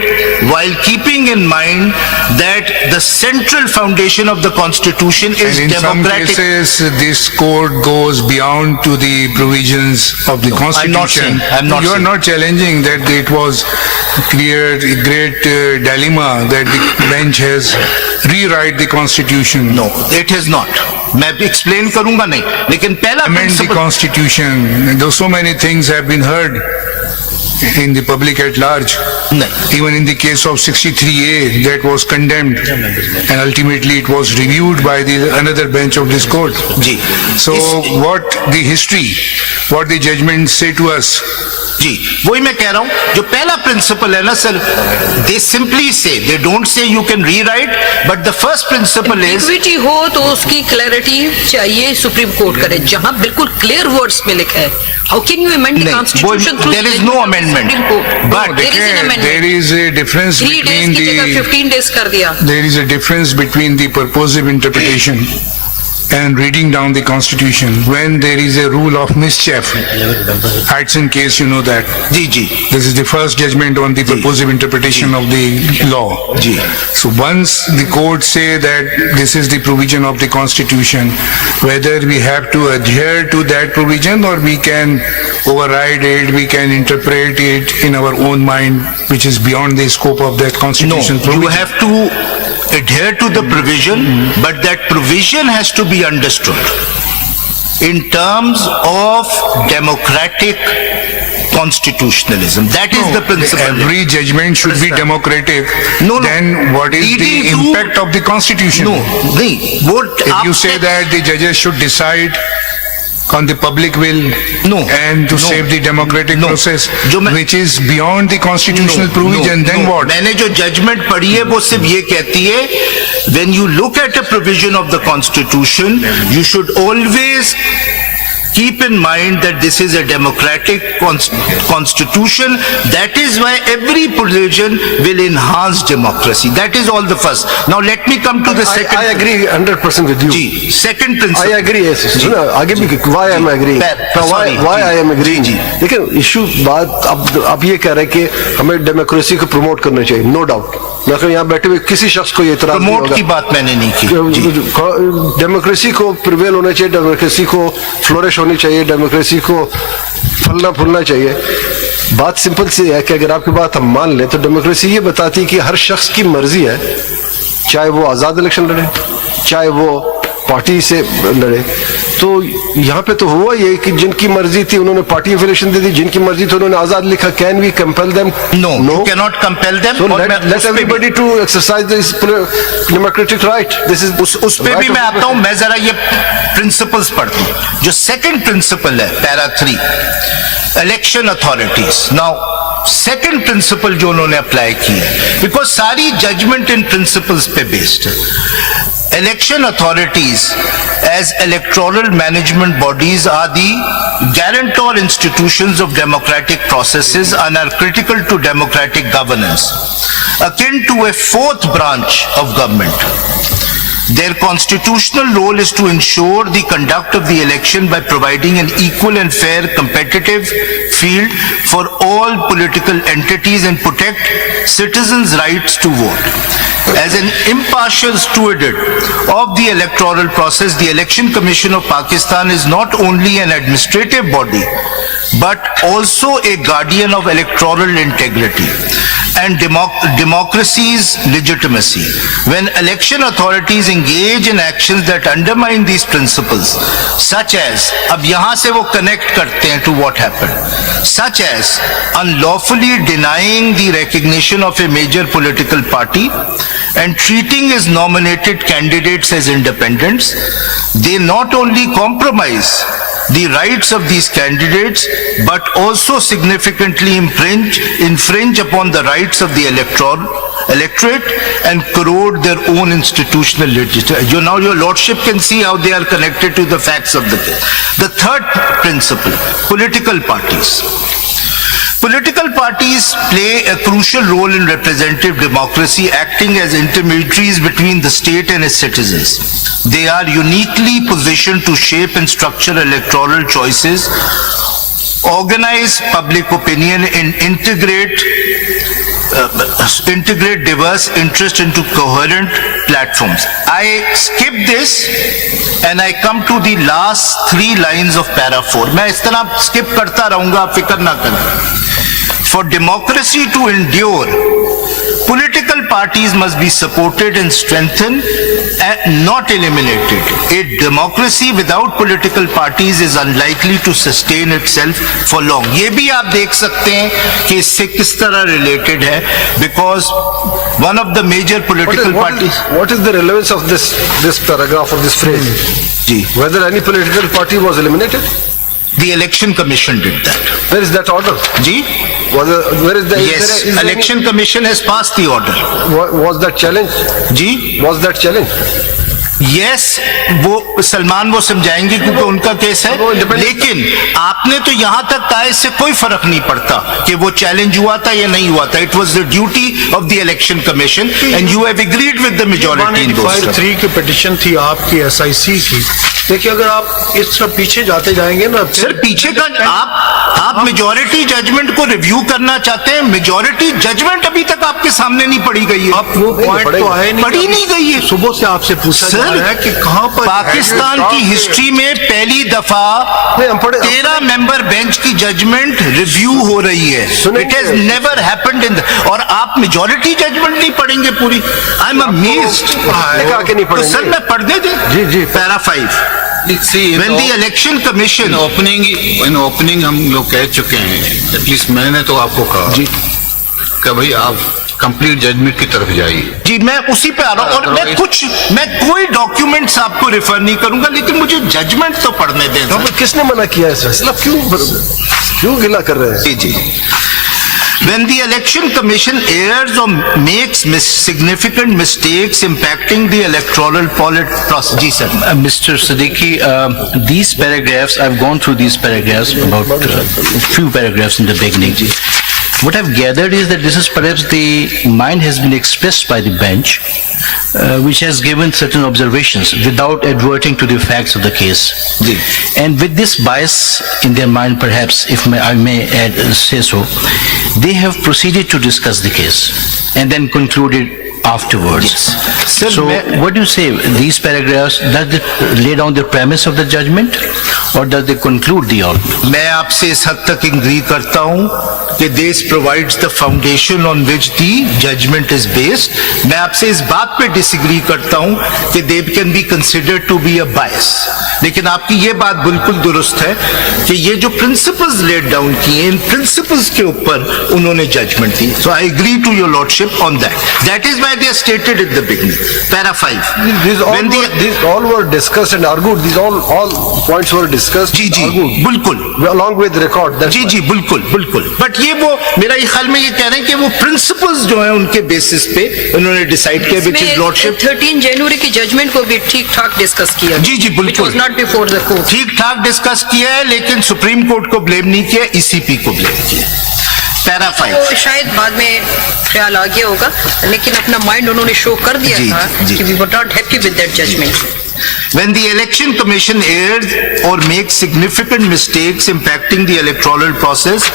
while keeping in mind that the central foundation of the Constitution is And in some democratic. cases, this court goes beyond to the provisions of the Constitution. I'm not You are saying. not challenging that it was clear, a great dilemma that the bench has rewrite the Constitution. No, it is not. मैं explain करूंगा नहीं, लेकिन पहला Amend the principle. Constitution. Though so many things have been heard in the public at large. नहीं. Even in the case of 63A, that was condemned, and ultimately it was reviewed by another bench of this court. Ji. So what the history, what the judgments say to us? जी, वही मैं कह रहा हूं, जो पहला principal है ना sir, they simply say, they don't say you can rewrite, but the first principle is equity हो तो उसकी क्लैरिटी चाहिए सुप्रीम कोर्ट करे, जहां बिल्कुल क्लियर वर्ड्स में लिखा है. How can you amend the नहीं, constitution through there is no amendment. Supreme Court? But there is an amendment. There is a difference 3 days between की जगह the, 15 days कर दिया. there is a difference between the purposive interpretation and reading down the constitution, when there is a rule of mischief, Hudson case, you know that. This is the first judgment on the purposive interpretation of the law. So once the court say that this is the provision of the constitution, whether we have to adhere to that provision or we can override it, we can interpret it in our own mind, which is beyond the scope of that No, constitution provision. you have to adhere to the provision, but that provision has to be understood in terms of democratic constitutionalism. That is the principle. Every judgment should be democratic. No. Then what is the Leading to- impact of the constitution? No, नहीं, what If you आप say that the judges should decide on the public will No. and to No. save the democratic No. process, जो मैं- which is beyond the constitutional provision, then what? मैंने जो judgement पढ़ी है वो सिर्फ ये कहती है, when you look at a provision of the constitution, you should always keep in mind that this is a democratic constitution. That is why every provision will enhance democracy. That is all the first. Now let me come to the second. I agree 100% with you. Ji, second I principle. agree, yes. सुनो, आगे भी why I am agreeing. Sorry, Why I am agreeing. जी। लेकिन issue बात अब ये कह रहे हैं कि हमें डेमोक्रेसी को प्रमोट करना चाहिए, नो डाउट. मैं कहूँ यहाँ बैठे हुए किसी शख्स को ये इतराज नहीं प्रमोट की होगा. बात मैंने नहीं की. जी। डेमोक्रेसी को प्रिवेल होना चाहिए, डेमोक्रेसी को फ्लोरिश होनी चाहिए, डेमोक्रेसी को फलना फूलना चाहिए. बात सिंपल सी है कि अगर आपकी बात हम मान लें तो डेमोक्रेसी ये बताती है कि हर शख्स की मर्जी है, चाहे वो आजाद इलेक्शन लड़े, चाहे वो पार्टी से लड़े. तो यहाँ पे तो हुआ ये कि जिनकी मर्जी थी उन्होंने पार्टी एफिलिएशन दे दी, जिनकी मर्जी थी उन्होंने आजाद लिखा. Can we compel them? No, you cannot compel them. So और मैं let उस पे भी- everybody to exercise this democratic right. This is उस पे भी मैं आता हूं. मैं जरा ये प्रिंसिपल्स पढ़ता हूं. जो सेकंड प्रिंसिपल है, para 3, election authorities. Now second principle जो उन्होंने अप्लाई की है, बिकॉज सारी जजमेंट इन प्रिंसिपल्स पे बेस्ड है. Election authorities as electoral management bodies are the guarantor institutions of democratic processes and are critical to democratic governance, akin to a fourth branch of government. Their constitutional role is to ensure the conduct of the election by providing an equal and fair competitive field for all political entities and protect citizens' rights to vote. As an impartial steward of the electoral process, the Election Commission of Pakistan is not only an administrative body, but also a guardian of electoral integrity and democracy's legitimacy. When election authorities engage in actions that undermine these principles, such as, अब यहाँ से वो connect करते हैं to what happened, such as unlawfully denying the recognition of a major political party and treating his nominated candidates as independents, they not only compromise the rights of these candidates, but also significantly infringe upon the rights of the electorate and corrode their own institutional legitimacy. Now your lordship can see how they are connected to the facts of the case. The third principle, political parties. Political parties play a crucial role in representative democracy, acting as intermediaries between the state and its citizens. They are uniquely positioned to shape and structure electoral choices, organize public opinion, and integrate diverse interests into coherent platforms. I skip this and I come to the last 3 lines of para 4. मैं इस तरह skip करता रहूंगा, आप फिक्र ना करें. For democracy to endure, political parties must be supported and strengthened and not eliminated. A democracy without political parties is unlikely to sustain itself for long. ये भी आप देख सकते हैं कि इससे किस तरह related है, because one of the major political parties. What is the relevance of this paragraph or this phrase? जी. Whether any political party was eliminated? The Election Commission did that. Where is that order? जी? Where is the? Yes, is there Election Commission has passed the order. Was that challenge? जी? Was that challenge? Yes, वो सलमान वो समझाएंगे क्योंकि उनका case है, लेकिन आपने तो यहां तक कहा इससे कोई फर्क नहीं पड़ता कि वो चैलेंज हुआ था या नहीं हुआ था. It was the duty of the election Commission and you have agreed with the majority in those. 185(3) की पिटीशन थी आपकी SIC की. देखिए, अगर आप इस तरह पीछे जाते जाएंगे ना, सर पीछे का आप मेजॉरिटी जजमेंट को रिव्यू करना चाहते हैं. मेजॉरिटी जजमेंट अभी तक आपके सामने नहीं पढ़ी गई है. आप वो पॉइंट तो आए नहीं, पढ़ी नहीं गई है. सुबह से आपसे पूछा जा रहा है कि कहां पर पाकिस्तान की हिस्ट्री में पहली दफा 13 मेंबर बेंच की जजमेंट रिव्यू हो रही है. It has never happened in और आप मेजॉरिटी जजमेंट नहीं पढ़ेंगे पूरी. I am amazed. आके नहीं तो पढ़ेंगे. सर मैं पढ़ दे जी जी. Para 5. When the election commission in opening हम लोग कह चुके हैं, एटलीस्ट मैंने तो आपको कहा जी कि भाई आप कंप्लीट जजमेंट की तरफ जाइए. जी मैं उसी पे आ रहा हूं और मैं कोई डॉक्यूमेंट्स आपको रेफर नहीं करूंगा, लेकिन मुझे जजमेंट तो पढ़ने दें. अब किसने मना किया है सर? क्यों गिला कर रहे हैं? जी. When the election commission errs or makes significant mistakes impacting the electoral process. Ji sir. Mr. Siddiqui, these paragraphs, I've gone through these paragraphs, about a few paragraphs in the beginning. What I've gathered is that this is perhaps the mind has been expressed by the bench, which has given certain observations without adverting to the facts of the case. And with this bias in their mind, perhaps, if I may say so, they have proceeded to discuss the case and then concluded afterwards. Sir, So what do you say? These paragraphs, does it lay down the premise of the judgment or does they conclude the argument? मैं आपसे इस हद तक agree करता हूं कि this provides the foundation on which the judgment is based. मैं आपसे इस बात पे डिसएग्री करता हूं कि they can be considered to be a bias. लेकिन आपकी ये बात बिल्कुल दुरुस्त है कि ये जो प्रिंसिपल्स लेड डाउन किए, इन प्रिंसिपल्स के ऊपर उन्होंने जजमेंट दी. So I agree to your lordship on that. That is why they are stated at the beginning. Para 5. These all were discussed and argued. These all points were discussed. जी जी argued, बिल्कुल. along with the record. That's जी why. जी बिल्कुल. But ये वो मेरा ख्याल में ये कह रहे हैं कि वो प्रिंसिपल्स जो है उनके बेसिस पे उन्होंने डिसाइड किया, विच इज लॉर्डशिप. 13 जनवरी की जजमेंट को भी ठीक ठाक डिस्कस किया. जी जी बिल्कुल. Not before the court. ठीक ठाक डिस्कस किया है, लेकिन सुप्रीम कोर्ट को ब्लेम नहीं किया, ECP को ब्लेम किया. पैरा 5. तो शायद बाद में ख्याल आ गया होगा, लेकिन अपना माइंड उन्होंने शो कर दिया जी, था जी. कि we were not happy with that judgment. When the election commission errs or makes significant mistakes impacting the electoral process,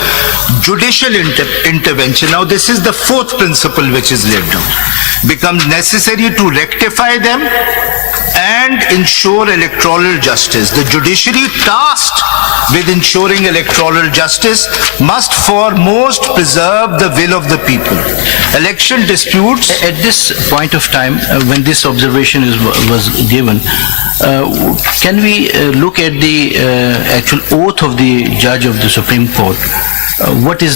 judicial intervention, now this is the fourth principle which is laid down, becomes necessary to rectify them and ensure electoral justice. The judiciary tasked with ensuring electoral justice must foremost preserve the will of the people. Election disputes. At this point of time, when this observation was given, can we look at the actual oath of the judge of the Supreme Court? What is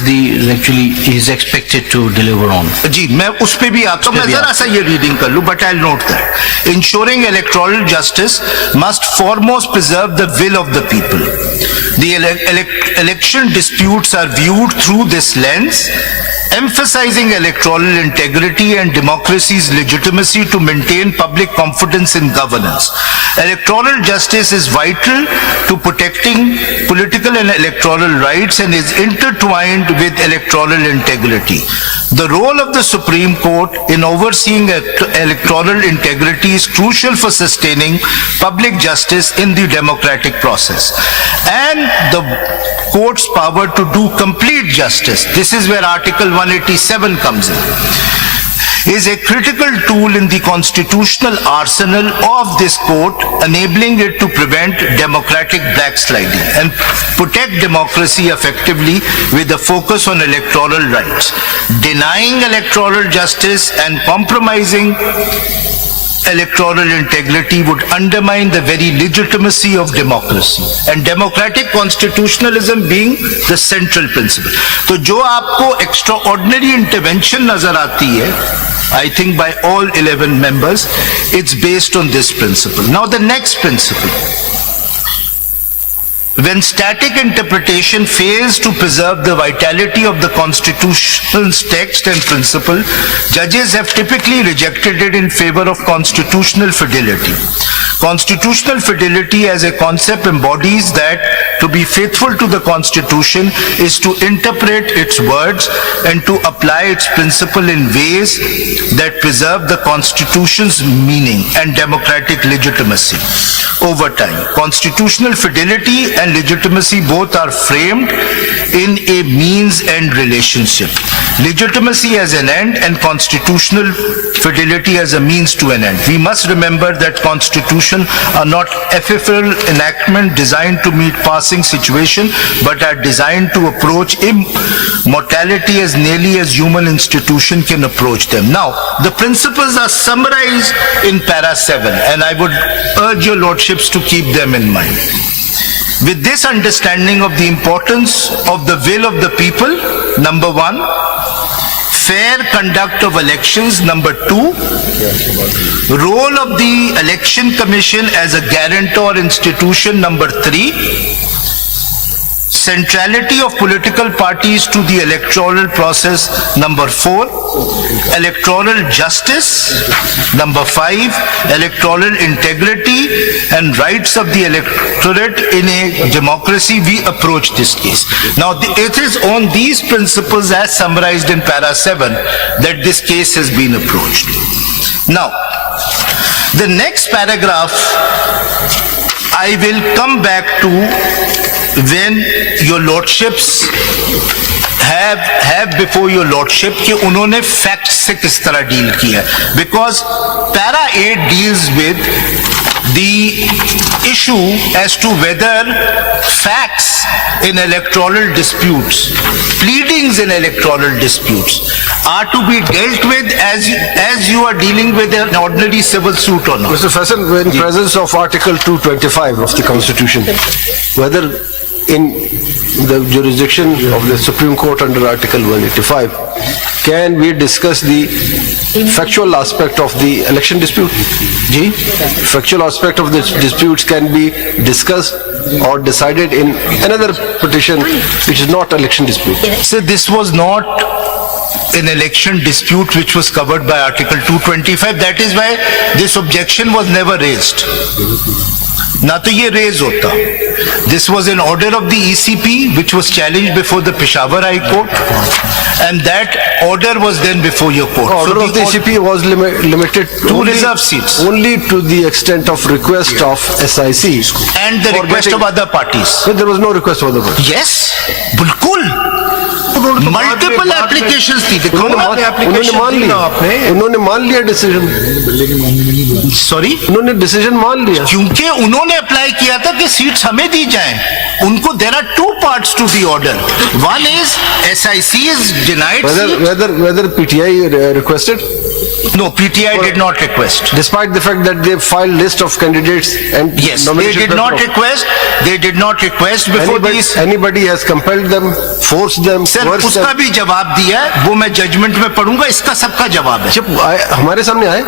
actually is expected to deliver on? जी मैं उस पे भी आता हूँ. मैं जरा सा ये रीडिंग कर लूँ, but I note that ensuring electoral justice must foremost preserve the will of the people. The election disputes are viewed through this lens, emphasizing electoral integrity and democracy's legitimacy to maintain public confidence in governance. Electoral justice is vital to protecting political and electoral rights and is intertwined with electoral integrity. The role of the Supreme Court in overseeing electoral integrity is crucial for sustaining public justice in the democratic process. And the court's power to do complete justice, this is where Article 187 comes in, is a critical tool in the constitutional arsenal of this court, enabling it to prevent democratic backsliding and protect democracy effectively with a focus on electoral rights. Denying electoral justice and compromising electoral integrity would undermine the very legitimacy of democracy, and democratic constitutionalism being the central principle. तो जो आपको extraordinary intervention नजर आती है, I think by all 11 members, it's based on this principle. Now the next principle. when static interpretation fails to preserve the vitality of the constitution's text and principle, judges have typically rejected it in favor of constitutional fidelity. Constitutional fidelity as a concept embodies that to be faithful to the Constitution is to interpret its words and to apply its principle in ways that preserve the Constitution's meaning and democratic legitimacy. Over time, constitutional fidelity and legitimacy both are framed in a means-end relationship. Legitimacy as an end and constitutional fidelity as a means to an end. We must remember that constitutions are not ephemeral enactment designed to meet passing situation, but are designed to approach immortality as nearly as human institution can approach them. Now, the principles are summarized in para 7, and I would urge your lordships to keep them in mind. With this understanding of the importance of the will of the people, number 1, fair conduct of elections, number 2, role of the Election Commission as a guarantor institution, number 3, centrality of political parties to the electoral process, number 4, electoral justice, number 5, electoral integrity and rights of the electorate in a democracy, we approach this case. Now, it is on these principles as summarized in para 7 that this case has been approached. Now, the next paragraph I will come back to when your lordships have before your lordship कि उन्होंने facts से किस तरह deal किया, because para 8 deals with the issue as to whether facts in electoral disputes, pleadings in electoral disputes are to be dealt with as you are dealing with an ordinary civil suit or not. Mr. Faisal, in presence of Article 225 of the Constitution, whether in the jurisdiction of the Supreme Court under Article 185, can we discuss the factual aspect of the election dispute? Ji? Factual aspect of the disputes can be discussed or decided in another petition which is not election dispute. So this was not an election dispute which was covered by Article 225. That is why this objection was never raised. ना तो ये raise होता. This was an order of the ECP which was challenged before the Peshawar High Court, and that order was then before your court. Order of the ECP was limited to reserve seats, only to the extent of request of SIC and the request of other parties. But there was no request of other parties. Yes, बिल्कुल. Multiple applications थी. उन्होंने मान लिया decision. Sorry? उन्होंने decision मान लिया. क्योंकि उन्होंने अप्लाई किया था कि सीट्स हमें दी जाएं. उनको there are two parts to the order. One is SIC is denied. Whether PTI requested? No, PTI did not request. Despite the fact that they filed list of candidates and yes, they did not request. They did not request before these. Anybody has compelled them, forced them, sir उसका भी जवाब दिया है, वो मैं judgement में पढ़ूंगा. इसका सबका जवाब है. जब हमारे सामने आए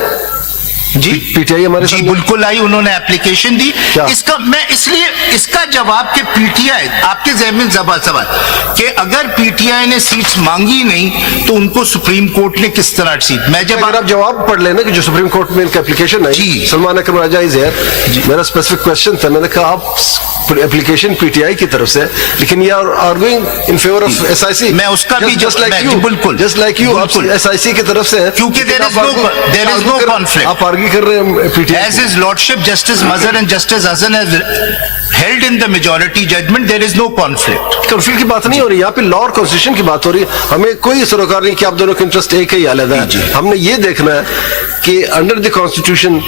जी, पीटीआई हमारे जी बिल्कुल आई, उन्होंने एप्लीकेशन दी. इसका मैं इसलिए इसका जवाब के पीटीआई आपके ज़हन में सवाल कि अगर पीटीआई ने सीट्स मांगी नहीं तो उनको सुप्रीम कोर्ट ने किस तरह सीट. मैं जब आप जवाब पढ़ लेना कि जो सुप्रीम कोर्ट में इनका एप्लीकेशन है जी सलमान अकरम राजा इज हियर, मेरा स्पेसिफिक क्वेश्चन था. मैंने कहा आप एप्लीकेशन पीटीआई की तरफ से, लेकिन ये arguing in favour of SIC. मैं उसका भी जस्ट लाइक यू आप एसआईसी की तरफ से, क्योंकि देयर इज नो कॉन्फ्लिक्ट. आप आर्ग्यू कर रहे हैं PTI. As his lordship Justice Mazhar and Justice Hasan has held in the majority judgment, there is no conflict. Conflict की बात नहीं हो रही, यहाँ पे लॉ और कॉन्स्टिट्यूशन की बात हो रही है. हमें कोई सरोकार नहीं कि आप दोनों के इंटरेस्ट एक ही अलग है. हमने ये देखना है कि under the constitution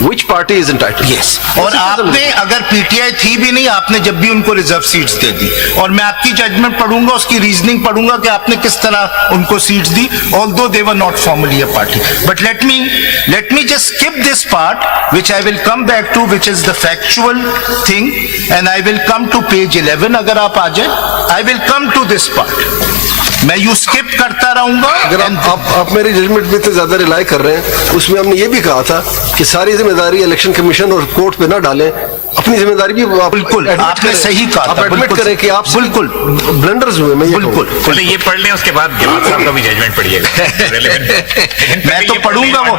which party is entitled. Yes. और आपने अगर पीटीआई थी भी नहीं, आपने जब भी उनको रिजर्व सीट्स दे दी, और मैं आपकी जजमेंट पढ़ूंगा, उसकी रीजनिंग पढ़ूंगा कि आपने किस तरह उनको seats the, although they were not formally a party. But let me just skip this part, which I will come back to, which is the factual thing, and I will come to page 11. अगर आप आ जाए, I will come to this part. मैं you skip करता रहूंगा. अगर आप मेरी judgement पे इतने ज्यादा रिलाई कर रहे हैं, उसमें हमने ये भी कहा था कि सारी जिम्मेदारी इलेक्शन कमीशन और कोर्ट पे ना डालें. अपनी जिम्मेदारी भी आप बिल्कुल, admit आपने करें। सही कहा आप था, एडमिट बिल्कुल। करें कि आप बिल्कुल। ब्लंडर्स हुए, मैं ये बिल्कुल। कहूँ। पहले ये पढ़ लें, उसके बाद जवाब साहब का भी जजमेंट पढ़िएगा। मैं तो पढ़ूंगा वो,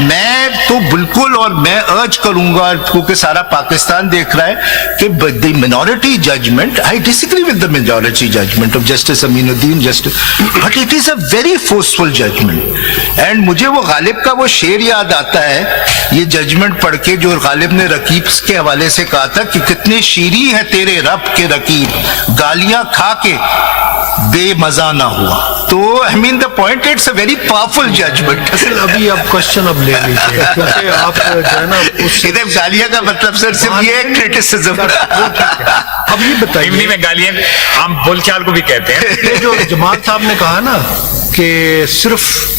मैं तो बिल्कुल, और मैं अर्ज करूंगा क्योंकि सारा पाकिस्तान देख रहा है कि the minority judgment, I disagree with the majority judgment of justice Aminuddin, but it is a very forceful judgment. And मुझे वो गालिब का वो शेर याद आता है ये जजमेंट पढ़ के, जो गालिब ने रकीब के हवाले से कहा था कि कितने शीरी है तेरे रब के रकीब, गालियां खा के बेमजा ना हुआ। तो I mean the point, it's a very powerful judgment. असल अभी आप क्वेश्चन अब ले लीजिए, क्योंकि आप जो है ना उस इधर गालियां का मतलब सर सिर्फ ये क्रिटिसिज्म। अब ये हिंदी बताइए, में गालियां हम बोलचाल को भी कहते हैं। ये जो जमाल साहब ने कहा ना कि सिर्फ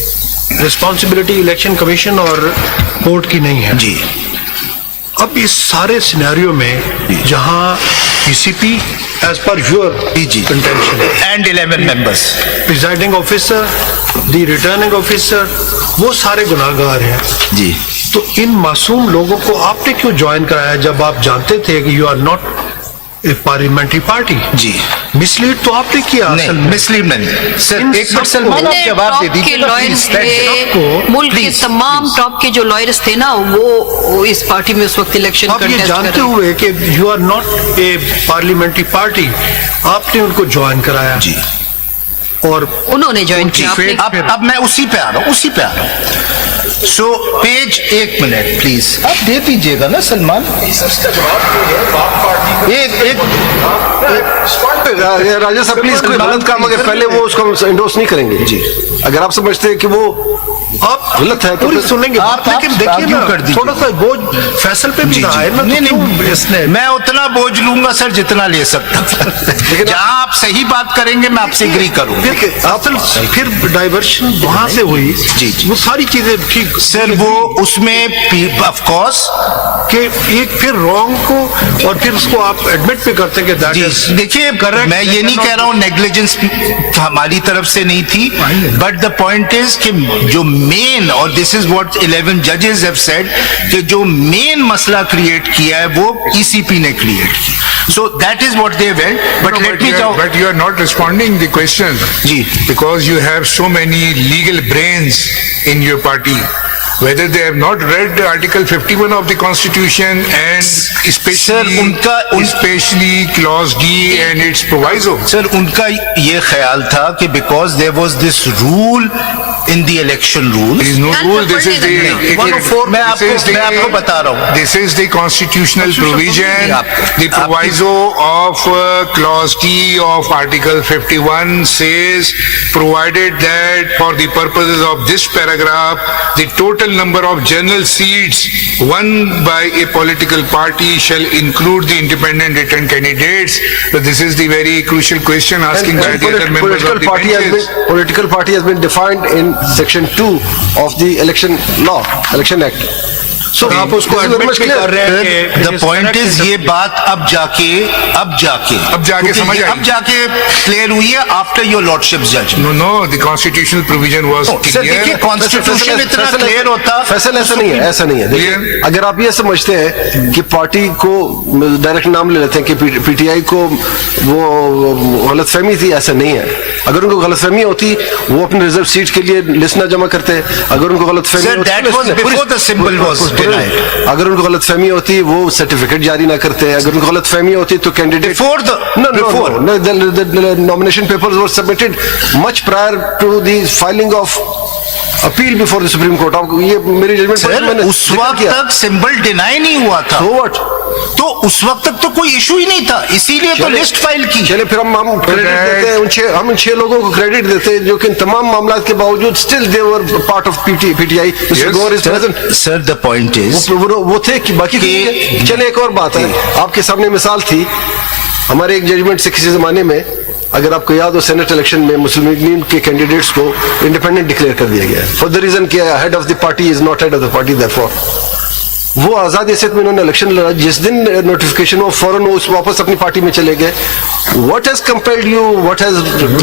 रिस्पॉन्सिबिलिटी इलेक्शन कमीशन और कोर्ट की नहीं है जी, अब इस सारे सिनेरियो में जहां पीसीपी एज पर योर जी contention and 11 members, presiding officer, the returning officer, वो सारे गुनाहगार हैं, जी तो इन मासूम लोगों को आपने क्यों ज्वाइन कराया जब आप जानते थे कि you are not a parliamentary party? जी मिसलीड तो आपने किया नहीं, असल में। मिसलीड नहीं सर। इन एक मिनट सबको- सलमान, आप मैंने जवाब दे टॉप के दीजिए ना, लॉयर्स please, थे, मुल्क के Please, तमाम टॉप के जो लॉयर्स थे ना, वो इस पार्टी में उस वक्त इलेक्शन आप ये कंटेस्ट कर जानते रहे हुए कि you are not a parliamentary party, आपने उनको ज्वाइन कराया जी। और उन्होंने ज्वाइन किया आपने। अब मैं उसी पे आ रहा हूँ, सो पेज, एक मिनट प्लीज, आप दे दीजिएगा ना सलमान। एक राजा साहब प्लीज, कोई गलत काम अगर पहले वो उसको इंडोर्स नहीं करेंगे जी। अगर आप समझते हैं कि वो आप गलत है तो पूरी फिर- सुनेंगे आप लेकिन देखिए argue ना, कर दीजिए। थोड़ा सा बोझ फैसल पे भी जी, ना जी। आए ना, तो नहीं क्यों नहीं, इसने मैं उतना बोझ लूंगा सर जितना ले सकता। जहां आप सही बात करेंगे मैं आपसे एग्री करूंगा। असल फिर डाइवर्शन वहां से हुई जी, जी। वो सारी चीजें ठीक सर वो उसमें ऑफ कोर्स कि एक फिर रॉन्ग को और फिर उसको आप एडमिट भी करते हैं कि that is देखिए, correct, मैं ये नहीं कह रहा हूँ नेग्लिजेंस हमारी तरफ से नहीं थी, बट द पॉइंट इज कि जो मेन, और दिस इज व्हाट 11 जजेस हैव सेड, कि जो मेन मसला क्रिएट किया है वो ईसीपी ने क्रिएट किया। So that is what they went, but let me But you are not responding the question. जी। Because you have so many legal brains in your party. Whether they have not read Article 51 of the Constitution and especially, especially Clause D and its proviso. Sir उनका ये ख्याल था कि because there was this rule in the election rule, There is no Can't rule. This is the. purport it- 104 मैं this is आपको बता रहा हूँ। This is the constitutional provision, आपको- the proviso of clause D of Article 51 says, provided that for the purposes of this paragraph, the total number of general seats won by a political party shall include the independent return candidates. So this is the very crucial question asking by the other members of the benches. political party has been defined in section 2 of the election law, election act. So आप उसको this is very admit much भी clear. कर रहे हैं कि the point is ये बात अब जाके क्योंकि समझ ये आई। अब जाके क्लियर हुई है after your lordships judgment. No, no, the constitutional provision was sir देखिए, clear. कॉन्स्टिट्यूशन इतना क्लियर होता, फैसल ऐसा नहीं है, ऐसा नहीं है। देखिए, Clear. अगर आप ये समझते हैं कि पार्टी को डायरेक्ट नाम ले लेते हैं कि पीटीआई को वो गलतफहमी थी, ऐसा नहीं है। अगर उनको गलतफहमी होती वो अपने रिजर्व सीट के लिए लिस्ट ना जमा करते। अगर उनको गलतफहमी Sir, होती that was before the symbol was denied. अगर उनको गलतफहमी होती वो सर्टिफिकेट जारी ना करते। अगर उनको गलतफहमी होती तो candidate Before the- before. the nomination papers were submitted much prior to the filing of appeal before the Supreme Court. आपको ये मेरी जजमेंट सर उस वक्त तक सिंबल डिनाई नहीं हुआ था, So what? तो उस वक्त तक तो कोई इशू ही नहीं था, इसीलिए तो चले- लिस्ट फाइल की। चले फिर हम क्रेडिट देते हैं हम इन 6 लोगों को क्रेडिट देते हैं जो कि इन तमाम मामला के बावजूद still they were part of PTI. Mister Gaur is present. Sir the point is वो थे कि बाकी चले एक और बात है, आपके सामने मिसाल थी हमारे एक जजमेंट से किसी जमाने में, अगर आपको याद हो, सेनेट इलेक्शन में मुस्लिम लीग के कैंडिडेट्स को इंडिपेंडेंट डिक्लेयर कर दिया गया फॉर द रीजन कि head of the party is not head of the party, therefore वो आजाद हैसियत में इन्होंने इलेक्शन लड़ा, जिस दिन नोटिफिकेशन हुआ फौरन वो वापस अपनी पार्टी में चले गए. What has compelled you, what has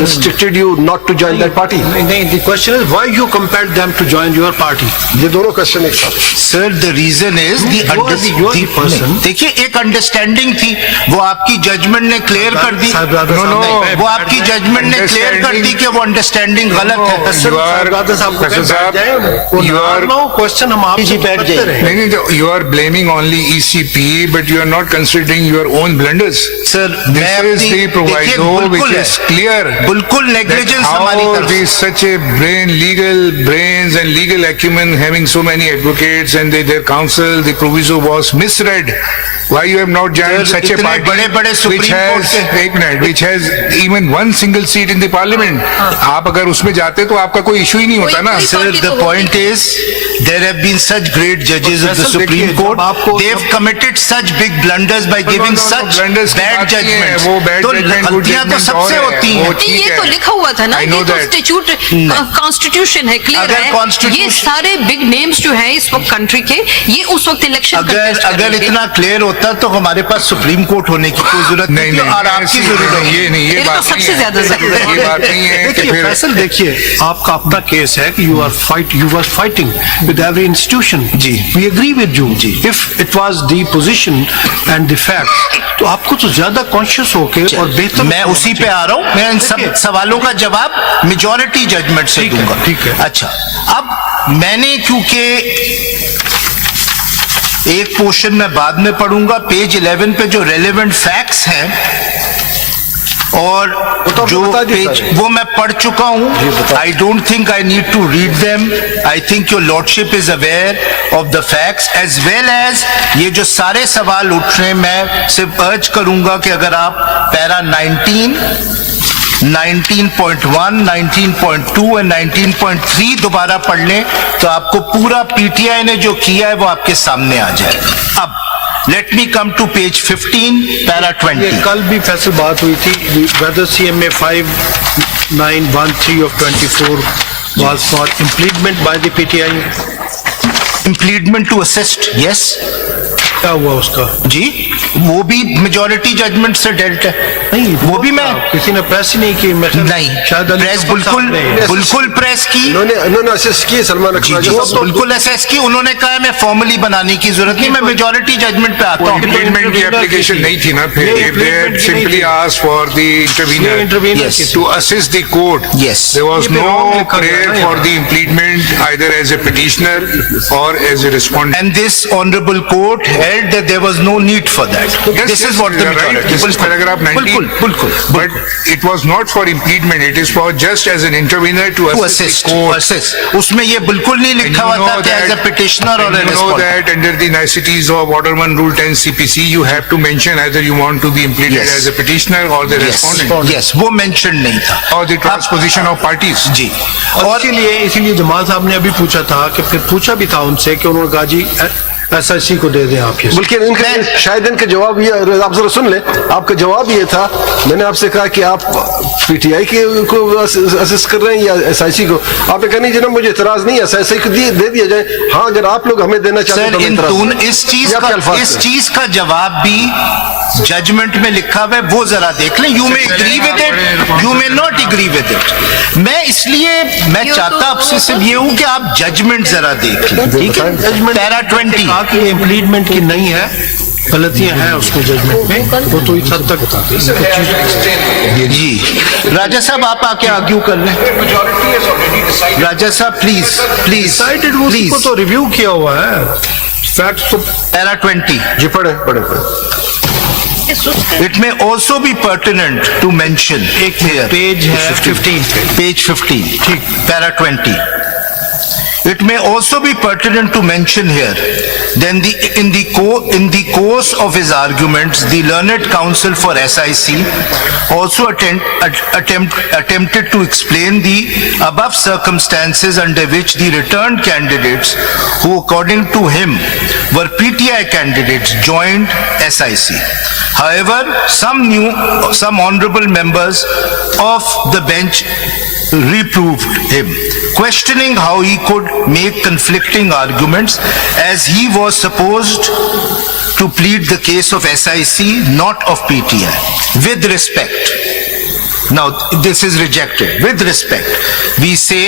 restricted you not to join that party? नहीं, the question is why you compelled them to join your party? ये दोनों क्वेश्चन एक साथ. Sir, the reason is You are the person. देखिए एक understanding थी, वो आपकी जजमेंट ने क्लियर कर दी. नहीं, वो आपकी जजमेंट ने क्लियर कर दी कि वो अंडरस्टैंडिंग गलत है. क्वेश्चन हम आप जी बैठ जाए. You are blaming only ECP, but you are not considering your own blunders. Sir, This is the proviso which is clear. बिल्कुल negligence हमारी How तरफ से. these such a legal brains and legal acumen having so many advocates and their counsel, the proviso was misread. Why you have not joined Sir, such a इतने party बड़े-बड़े which Supreme has Court एक minute which has even one single seat in the parliament? आप अगर उसमें जाते तो आपका कोई इशू ही नहीं होता ना. Sir, the point is, there have been such great judges of the Supreme Court. They've committed such big blunders by giving such bad judgments. वो bad तो judgment, good गलतियां तो judgment सबसे और है. होती वो हैं. ठीक ये है. तो लिखा हुआ था ना, I ये know तो that. स्टैट्यूट कॉन्स्टिट्यूशन है, क्लियर अगर है. constitution- ये सारे बिग नेम्स जो हैं इस वक्त कंट्री के, ये उस वक्त इलेक्शन अगर इतना क्लियर होता तो हमारे पास सुप्रीम कोर्ट होने की कोई जरूरत नहीं नहीं थी और आपकी जरूरत नहीं, ये नहीं, ये ये तो बात नहीं सबसे है. ज्यादा जरूरत है. ये बात नहीं है कि देखिए फिर फैसल, देखिए आपका अपना केस है कि you were fighting with every institution. Ji. We agree with you. Ji. If it was the position and the facts, तो आपको तो ज्यादा कॉन्शियस होके और बेहतर. मैं उसी पे आ रहा हूँ. मैं इन सब सवालों का जवाब मेजॉरिटी जजमेंट से ठीक है, दूंगा. ठीक है. अच्छा, अब मैंने क्योंकि एक पोर्शन में बाद में पढ़ूंगा, पेज 11 पे जो रेलेवेंट फैक्ट्स हैं और तो जो बता दिए पेज सारे. वो मैं पढ़ चुका हूं. I don't think I need to read them. I think your lordship is aware of the facts as well as ये जो सारे सवाल उठ रहे हैं. मैं सिर्फ अर्ज करूंगा कि अगर आप पैरा 19, 19.1, 19.2 और 19.3 दोबारा पढ़ लें तो आपको पूरा पीटीआई ने जो किया है वो आपके सामने आ जाए. अब let me come to page 15, para 20. कल भी फैसल बात हुई थी whether CMA 5913 of 24 was for impleadment by the PTI. Impleadment to assist, yes. क्या हुआ उसका? जी, वो भी मेजॉरिटी जजमेंट से डेल्ट है. नहीं, वो भी मैं किसी ने प्रेस ही नहीं की. मैं नहीं, शायद अली प्रेस कपूर बिल्कुल साहब ने- बिल्कुल प्रेस की. इन्होंने असिस्ट किए सलमान जी, अख्तर जी, साहब. बिल्कुल एसएस की. उन्होंने कहा मैं फॉर्मली बनाने की जरूरत नहीं, मैं मेजॉरिटी जजमेंट पे आता हूँ. impleadment की application नहीं थी ना फिर. नहीं, If they had impleadment की simply नहीं थी. asked for the intervener intervener Yes. की थी. to assist the court. Yes. There was ये भी wrong no लिखा गया prayer ना for यहाँ. the impleadment either as a petitioner or as a respondent. And this honorable court held that there was no need for that. Yes, This yes, is what the you are right. majority. This is paragraph 19. बिल्कुल. But it was not for impleadment. It is for just as an intervener to To assist assist, the court. assist. उसमें ये बिल्कुल नहीं And लिखा you हुआ know था कि as a that- petitioner or and a you know respondent. that under the niceties of Waterman Rule 10 CPC, you have to mention either you want to be impleaded Yes. as a petitioner or the Yes, respondent. yes, वो mention नहीं था. Or the transposition of parties. जी. और इसीलिए जमाल साहब ने अभी पूछा था कि फिर पूछा भी था उनसे कि उन्होंने कहा जी SIC को दे दें आप ये. बल्कि इनका शायद इनका जवाब ये, आप जरा सुन ले, आपका जवाब ये था. मैंने आपसे कहा कि आप PTI को असिस्ट कर रहे हैं या SIC को. आपने कहा नहीं जनाब मुझे इतराज नहीं है, SIC को दे दिया जाए. हाँ, अगर आप लोग हमें देना चाहते हैं सर तो इन दोनों इस चीज का जवाब भी जजमेंट में लिखा हुआ है, वो जरा देख लें. You may agree with it, you may not agree with it. मैं इसलिए मैं चाहता आपसे सिर्फ ये हूं कि आप जजमेंट जरा देख लें. ठीक है, पैरा 20. कहा कि इम्प्लीडमेंट की नहीं है, गलतियां हैं उसमें जजमेंट में, वो तो इस हद तक बताते हैं. जी, राजा साहब आप आके आर्ग्यू कर लें. राजा साहब प्लीज प्लीज डिसाइडेड वो उसको तो रिव्यू किया हुआ है. फैक्ट्स तो पैरा 20. जी पढ़े. It may also be pertinent to mention here. Page है 15 पे. Page 15. ठीक. Para 20. It may also be pertinent to mention here, then in the course of his arguments, the learned counsel for SIC also attempted to explain the above circumstances under which the returned candidates, who according to him were PTI candidates, joined SIC. However, some honorable members of the bench reproved him. questioning how he could make conflicting arguments as he was supposed to plead the case of SIC, not of PTI. With respect. Now, this is rejected. With respect, we say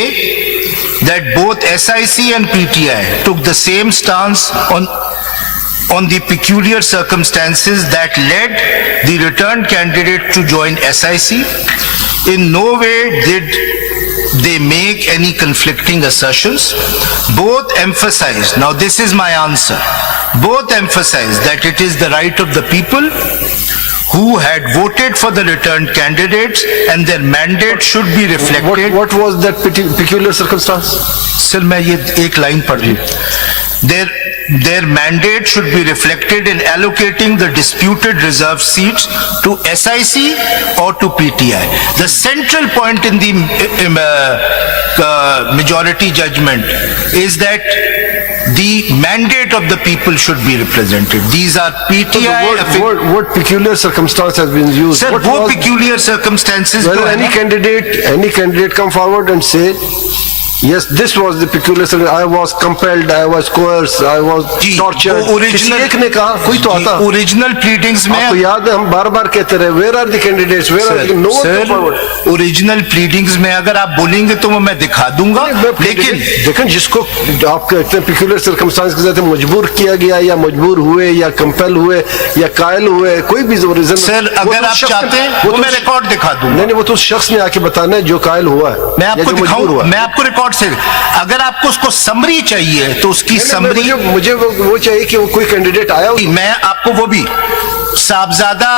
that both SIC and PTI took the same stance on the peculiar circumstances that led the returned candidate to join SIC. In no way did they make any conflicting assertions. Both emphasized, now this is my answer, both emphasized that it is the right of the people who had voted for the returned candidates and their mandate should be reflected. What was that peculiar circumstance? Sir, मैं ये एक line पढ़ रही हूँ. Their mandate should be reflected in allocating the disputed reserved seats to SIC or to PTI. The central point in the majority judgment is that the mandate of the people should be represented. These are PTI. What peculiar circumstance has been used? Sir, वो peculiar circumstances. Whether any candidate come forward and say, yes, this was the peculiar circumstance. I was compelled, I was coerced, I was tortured. किसी एक ने कहा, कोई तो आता. Original pleadings में आपको याद है हम बार-बार कहते रहे, where are the candidates? Where are the, no one come forward. Original pleadings में अगर आप बोलेंगे तो मैं दिखा दूंगा. लेकिन जिसको आप कहते हैं peculiar circumstance के साथ मजबूर किया गया या मजबूर हुए या compel हुए या कायल हुए, कोई भी रीजन. सर, अगर आप चाहते हैं वो मैं रिकॉर्ड दिखा दूंगा. नहीं, वो तो शख्स ने आके बताना है जो कायल हुआ है. मैं आपको दिखाऊंगा, मैं आपको रिकॉर्ड से. अगर आपको उसको समरी चाहिए तो उसकी समरी मुझे वो चाहिए कि वो कोई कैंडिडेट आया. मैं आपको वो भी साहबजादा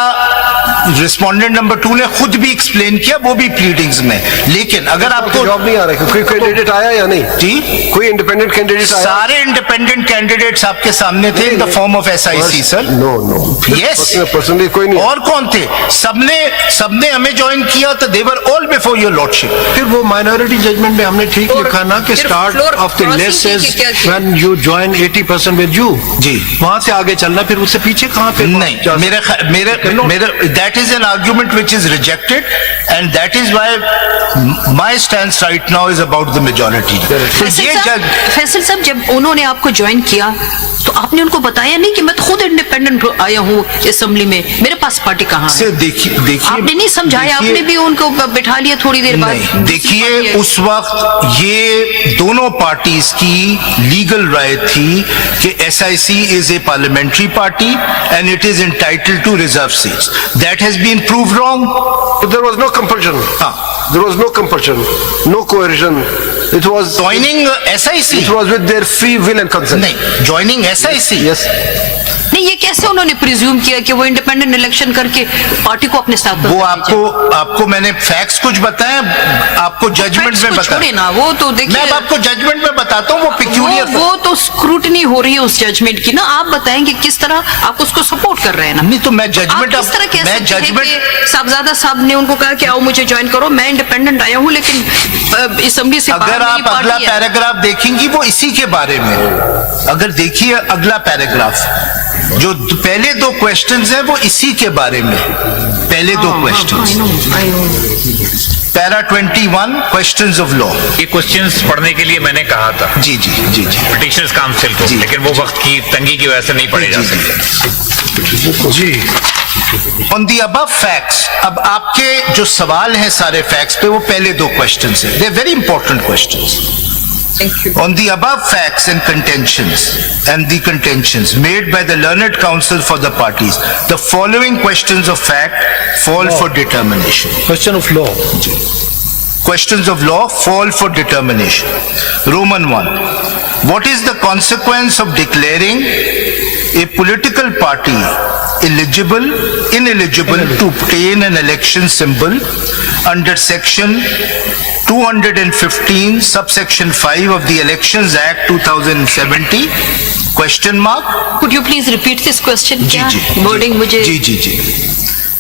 रिस्पोंडेंट नंबर 2 ने खुद भी एक्सप्लेन किया, वो भी प्लीडिंग्स में. लेकिन अगर आपको जवाब नहीं आ रहा है कोई कैंडिडेट आया या नहीं जी, कोई इंडिपेंडेंट कैंडिडेट आया. सारे इंडिपेंडेंट कैंडिडेट्स आपके सामने थे in the form of SIC. Sir, no yes, personally कोई नहीं. और कौन थे? सबने हमें ज्वाइन किया तो they were all before your lordship. फिर वो माइनॉरिटी जजमेंट में हमने ठीक लिखा ना कि start of the list is when you join 80% with you. जी, वहां से आगे चलना, फिर उससे पीछे कहां पे? नहीं, मेरा that is an argument which is rejected and that is why my stance right now is about the majority. Faisal साहब, जब उन्होंने आपको ज्वाइन किया तो आपने उनको बताया नहीं कि मैं तो खुद इंडिपेंडेंट आया हूँ असेंबली में, मेरे पास पार्टी कहाँ है? देखिए, आपने नहीं समझाया, आपने भी उनको बिठा लिया थोड़ी देर बाद. देखिए, उस वक्त ये दोनों पार्टीज की लीगल राय थी कि SIC is a parliamentary party and it is entitled to reserve seats. That has been proved wrong. There was no compulsion. There was no compulsion, no coercion. It was joining SIC. It was with their free will and consent. नहीं, joining SIC. Yes. नहीं, ये कैसे उन्होंने presume किया कि वो independent election करके party को अपने साथ? वो आपको मैंने फैक्ट्स कुछ बताया, आपको जजमेंट में बताया. छोड़े ना, वो तो देखिए, मैं आपको जजमेंट में बताता हूँ. वो पिक्यूलियर, वो तो स्क्रूटनी हो रही है उस जजमेंट की ना. आप बताएंगे किस तरह आप उसको सपोर्ट कर रहे हैं ना. नहीं तो मैं जजमेंट, किस तरह कह सकते हैं कि साहबजादा साहब ने उनको कहा कि आओ मुझे ज्वाइन करो, मैं इंडिपेंडेंट आया हूँ लेकिन असेंबली से अगर आप अगला पैराग्राफ देखेंगी वो इसी के बारे में. अगर देखिए अगला पैराग्राफ, जो पहले दो क्वेश्चंस हैं वो इसी के बारे में. पहले दो questions, para 21, questions of law. ये क्वेश्चंस पढ़ने के लिए मैंने कहा था जी जी जी जी पिटिशनर्स काउंसिल को, लेकिन वो वक्त की तंगी की वजह से नहीं पढ़े जा सकते. जी. ऑन दी अबव फैक्ट्स, अब आपके जो सवाल हैं सारे फैक्ट्स पे, वो पहले दो क्वेश्चंस हैं. They are very important questions. On the above facts and the contentions made by the learned counsel for the parties, the following questions of fact fall for determination. Question of law. Questions of law fall for determination. Roman 1. What is the consequence of declaring a political party ineligible to obtain an election symbol under section 215 subsection 5 of the Elections Act 2070? Question mark. Could you please repeat this question? जी जी. Wording मुझे. जी.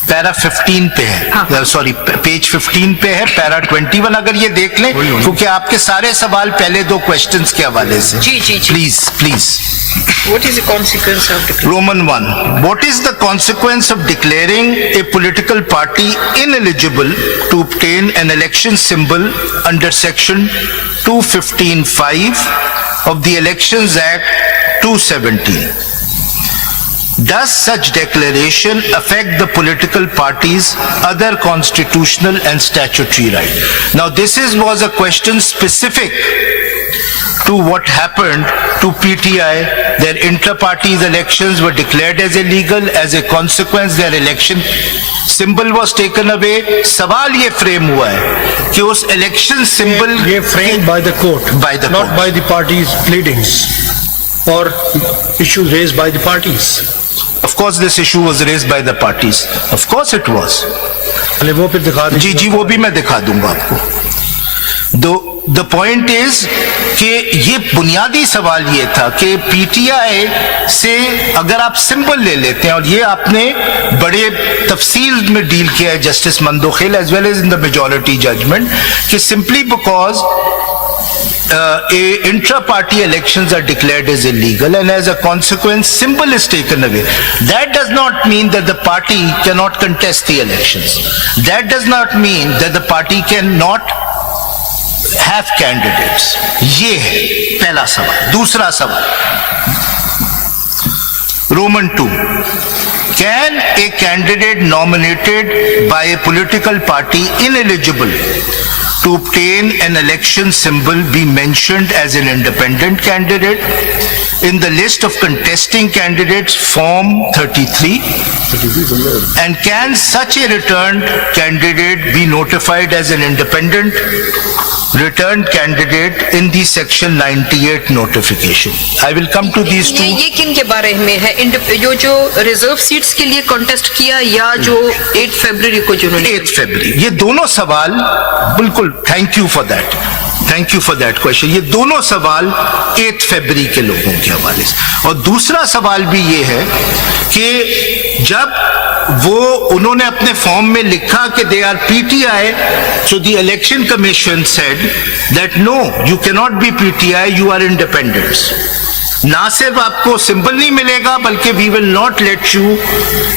Para 15 पे है, sorry page 15 पे है. Para 21 अगर ये देख लें, क्योंकि आपके सारे सवाल पहले दो क्वेश्चंस के हवाले से. जी. Please. What is the consequence of declaring? Roman 1. What is the consequence of declaring a political party ineligible to obtain an election symbol under section 215(5) of the Elections Act 217? Does such declaration affect the political party's other constitutional and statutory right? Now this was a question specific to what happened to PTI. Their inter-party elections were declared as illegal. As a consequence, their election symbol was taken away. सवाल ये frame हुआ है कि उस election symbol ये framed by the court, not by the parties' pleadings or issues raised by the parties. Of course, this issue was raised by the parties. Of course, it was. अरे वो फिर दिखा दीजिए। जी वो भी मैं दिखा दूंगा आपको। The point is कि ये बुनियादी सवाल ये था कि पीटीआई से अगर आप सिंबल ले लेते हैं, और ये आपने बड़े तफसील में डील किया है justice Mandokhel as well as in the majority judgement, कि simply because intra-party elections are declared as illegal and as a consequence symbol is taken away. That does not mean that the party cannot contest the elections. That does not mean that the party cannot have candidates. ये है पहला सवाल। दूसरा सवाल, Roman 2. Can a candidate nominated by a political party ineligible to obtain an election symbol be mentioned as an independent candidate in the list of contesting candidates, Form 33? And can such a returned candidate be notified as an independent returned candidate in the Section 98 notification? I will come to these two. ये किन के बारे में है? जो reserve seats के लिए contest किया या जो 8 फरवरी को जिन्होंने 8 फरवरी, ये दोनों सवाल बिल्कुल, thank you for that question. ये दोनों सवाल 8 फरवरी के लोगों के हवाले से। और दूसरा सवाल भी ये है कि जब वो उन्होंने अपने फॉर्म में लिखा कि they are PTI, so the election commission said that no, you can not be PTI, you are independents. ना सिर्फ आपको सिंबल नहीं मिलेगा बल्कि we will not let you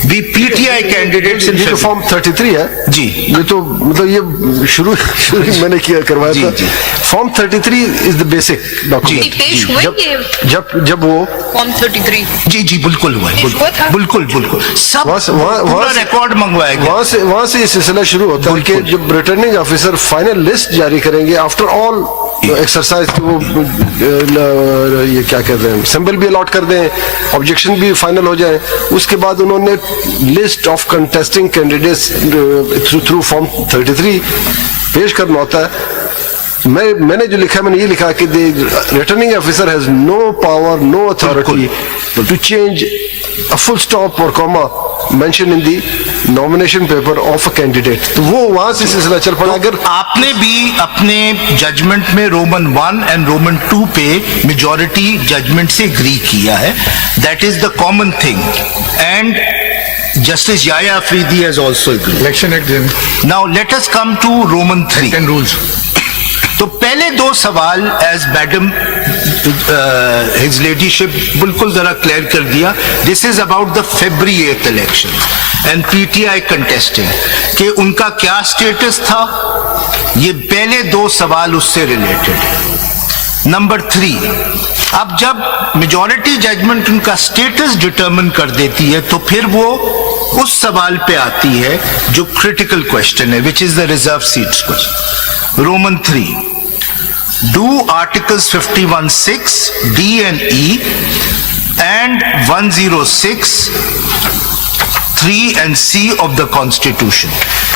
be PTI candidates in जो फॉर्म 33 है जी, ये तो मतलब ये शुरू मैंने किया करवाया था। Form 33 is the basic document. पेश हुए जब वो फॉर्म 33 जी बिल्कुल हुआ है, बिल्कुल सब पूरा रिकॉर्ड मंगवाया गया। वहां से ये सिलसिला शुरू होता है कि जब रिटर्निंग ऑफिसर फाइनल लिस्ट जारी करेंगे आफ्टर ऑल एक्सरसाइज, ये क्या कहते हैं, सिंबल भी अलॉट कर दें, ऑब्जेक्शन भी फाइनल हो जाए, उसके बाद उन्होंने list of contesting candidates through form 33 पेश करना होता है। मैंने जो लिखा, मैंने ये लिखा कि the returning officer has no power, no authority to change a full stop or comma mentioned in the nomination paper of a candidate. तो वो वहां से सिलसिला चल पड़ा। अगर आपने भी अपने जजमेंट में रोमन 1 एंड रोमन 2 पे मेजॉरिटी जजमेंट से एग्री किया है, that is the common thing, and Justice Yahya Afridi has also agreed. Election Act. Now let us come to Roman 3. And rules. तो पहले दो सवाल एज मैडम हिज लेडीशिप बिल्कुल जरा क्लियर कर दिया। This is about the February 8th election and PTI contesting कि उनका क्या स्टेटस था। ये पहले दो सवाल उससे रिलेटेड है। नंबर 3, अब जब मेजॉरिटी जजमेंट उनका स्टेटस डिटरमिन कर देती है तो फिर वो उस सवाल पे आती है जो क्रिटिकल क्वेश्चन है, which is the reserve seats question. Roman 3. Do Articles 51(6) D and E and 106 3 and C of the Constitution,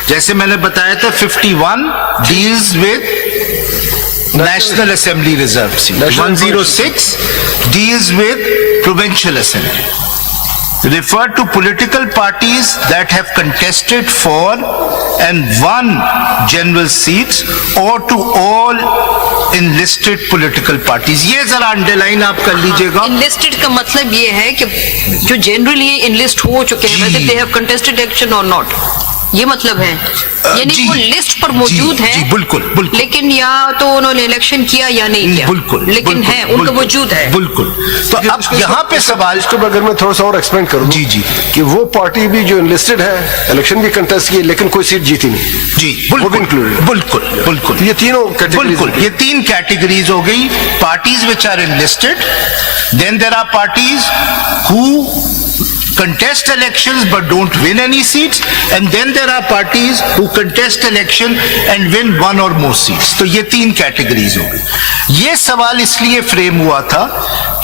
जैसे मैंने बताया था 51 deals with National Assembly Reserve seat, 106 deals with Provincial Assembly, refer to political parties that have contested for and won general seats or to all enlisted political parties. ये जरा underline आप कर लीजिएगा। Enlisted का मतलब ये है कि जो जनरली enlist हो चुके हैं, whether they have contested election or not. ये मतलब है, यानी जी, वो लिस्ट पर मौजूद जी, है, जी, बिल्कुल, बिल्कुल। लेकिन या तो उन्होंने इलेक्शन किया या नहीं किया, बिल्कुल, लेकिन बिल्कुल, है, उनका बिल्कुल, वजूद है। बिल्कुल। तो अब यहाँ पे सवाल, इसको अगर मैं थोड़ा सा और एक्सपेंड करूं, जी, जी। कि वो पार्टी भी जो इनलिस्टेड है, इलेक्शन भी कंटेस्ट की, लेकिन कोई सीट जीती नहीं, जी वो भी बिल्कुल, इंक्लूडेड। बिल्कुल बिल्कुल, ये तीनों categories बिल्कुल, ये तीन कैटेगरीज हो गई, parties which are enlisted, then there are parties who contest elections but don't win any seats, and then there are parties who contest election and win one or more seats. तो ये तीन categories हो गई। ये सवाल इसलिए frame हुआ था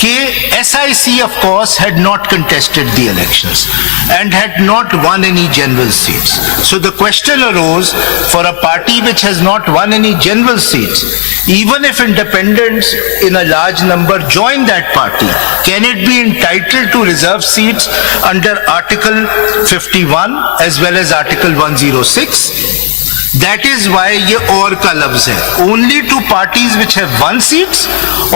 कि SIC of course had not contested the elections and had not won any general seats. So the question arose, for a party which has not won any general seats, even if independents in a large number join that party, can it be entitled to reserve seats under Article 51 as well as Article 106? That is why ये और का लफ्ज है, only to parties which have won seats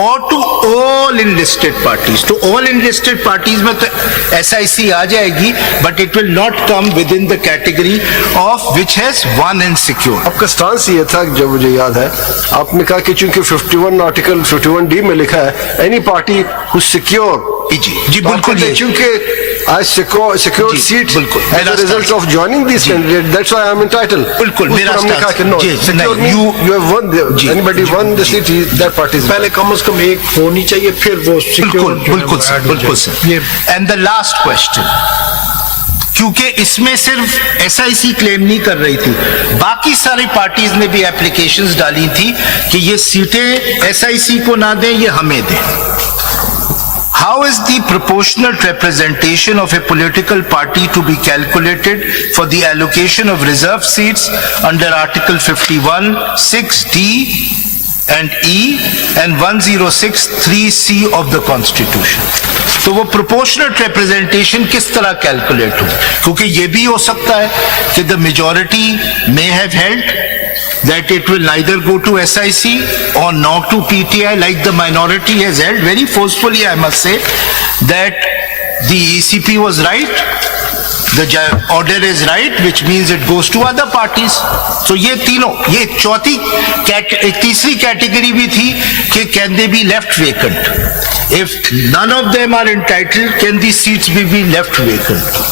or to all enlisted parties. To all enlisted parties में तो SIC आ जाएगी, but it will not come within the category of which has won and secured. आपका stance ये था, जब मुझे याद है, आपने कहा कि चूंकि 51 आर्टिकल 51D में लिखा है, एनी पार्टी हु सिक्योर, जी बिल्कुल, ये चूंकि I secured जी, seats बिल्कुल, as मेरा a result stance। of joining these candidates. That's why I am entitled. बिल्कुल, उस मेरा पर हमने stance। कहा कि no, जी, secure नहीं, means you have won ji, anybody won the seat, that party is पहले कम से कम एक होनी चाहिए, फिर वो बिल्कुल बिल्कुल सर, बिल्कुल सर। ये एंड द लास्ट क्वेश्चन, क्योंकि इसमें सिर्फ SIC क्लेम नहीं कर रही थी, बाकी सारी पार्टीज ने भी एप्लीकेशंस डाली थी कि ये सीटें SIC को ना दें, ये हमें दें। How is the proportionate representation of a political party to be calculated for the allocation of reserved seats under Article 51, 6D and E and 106, 3C of the Constitution? तो वो proportionate representation किस तरह calculate हो? क्योंकि ये भी हो सकता है कि the majority may have held that it will neither go to SIC or not to PTI, like the minority has held very forcefully, I must say, that the ECP was right, the order is right, which means it goes to other parties. So ये तीनों, ये चौथी एक तीसरी category भी थी कि can they be left vacant? If none of them are entitled, can these seats be left vacant?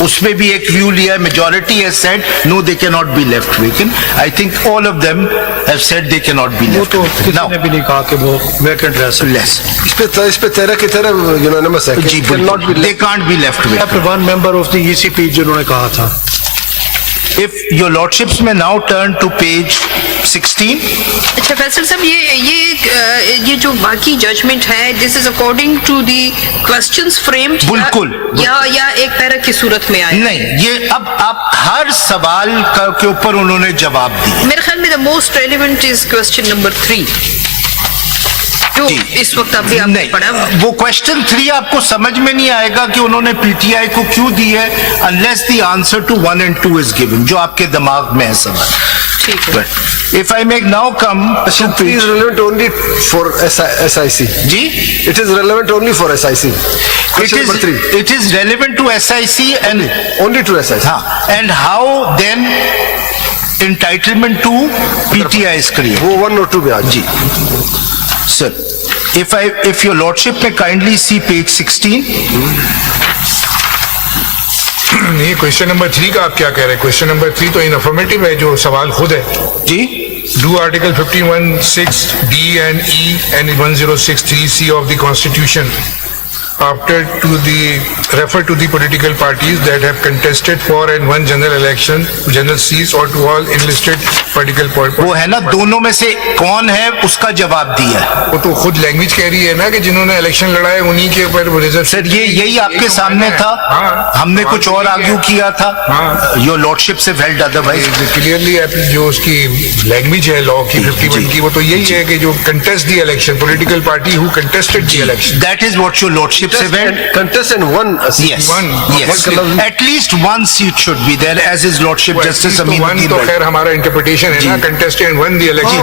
उसमें भी एक व्यू लिया, majority has said no, they can not be left vacant. I think all of them have said they can not be वो left तो vacant. किसी ने भी नहीं कहा कि वो वैकेंट रह सकते। लेस इस पे 13 की तरह यूनानिमस है, जी, not be they can't be left vacant. One member of the ECP जिन्होंने कहा था। If your lordships may now turn to page 16. अच्छा फैसल साहब, ये जो बाकी जजमेंट है, this is according to the questions framed, बिल्कुल, या एक पैरा की सूरत में आया? नहीं, ये अब आप हर सवाल के ऊपर उन्होंने जवाब दिए. मेरे ख्याल में the most relevant is question number 3 जो इस वक्त अभी आपने नहीं, पढ़ा। वो क्वेश्चन 3 आपको समझ में नहीं आएगा कि उन्होंने PTI को क्यों दी है, unless the answer to 1 and 2 is given, जो आपके दिमाग में है सवाल. ठीक है। But if I may now come to It is relevant only for SIC. Ji, It is relevant only for SIC. Question number 3. it is relevant to SIC and Only to SIC. हाँ, and how then entitlement to PTI is created. वो 1 और 2 में आ जी, sir, if your lordship may kindly see page 16. ये question number 3 का आप क्या कह रहे हैं? क्वेश्चन नंबर 3 तो इन अफर्मेटिव है, जो सवाल खुद है. जी, Do Article 51(6)(d) and E and 106(3)(c) of the Constitution after refer to the political parties that have contested for and won general election, general seats, or to all enlisted political parties. वो है ना, दोनों में से कौन है उसका जवाब दिया है. वो तो खुद लैंग्वेज कह रही है ना कि जिन्होंने इलेक्शन लड़ाए उन्हीं के ऊपर रिजर्व. सर, यही आपके सामने था. हाँ, हमने कुछ और आर्ग्यू किया था. हाँ. योर लॉर्डशिप से फेल्ड अदरवाइज. क्लियरली जो उसकी लैंग्वेज है लॉ की 51 की, वो तो यही है कि जो contest the election, political party who contested the election. That is what your lordship Contest and one seat. Yes, One. yes. One. At least one seat should be there, as his lordship Justice one Aminuddin. तो खैर हमारा interpretation है ना, contested one the election,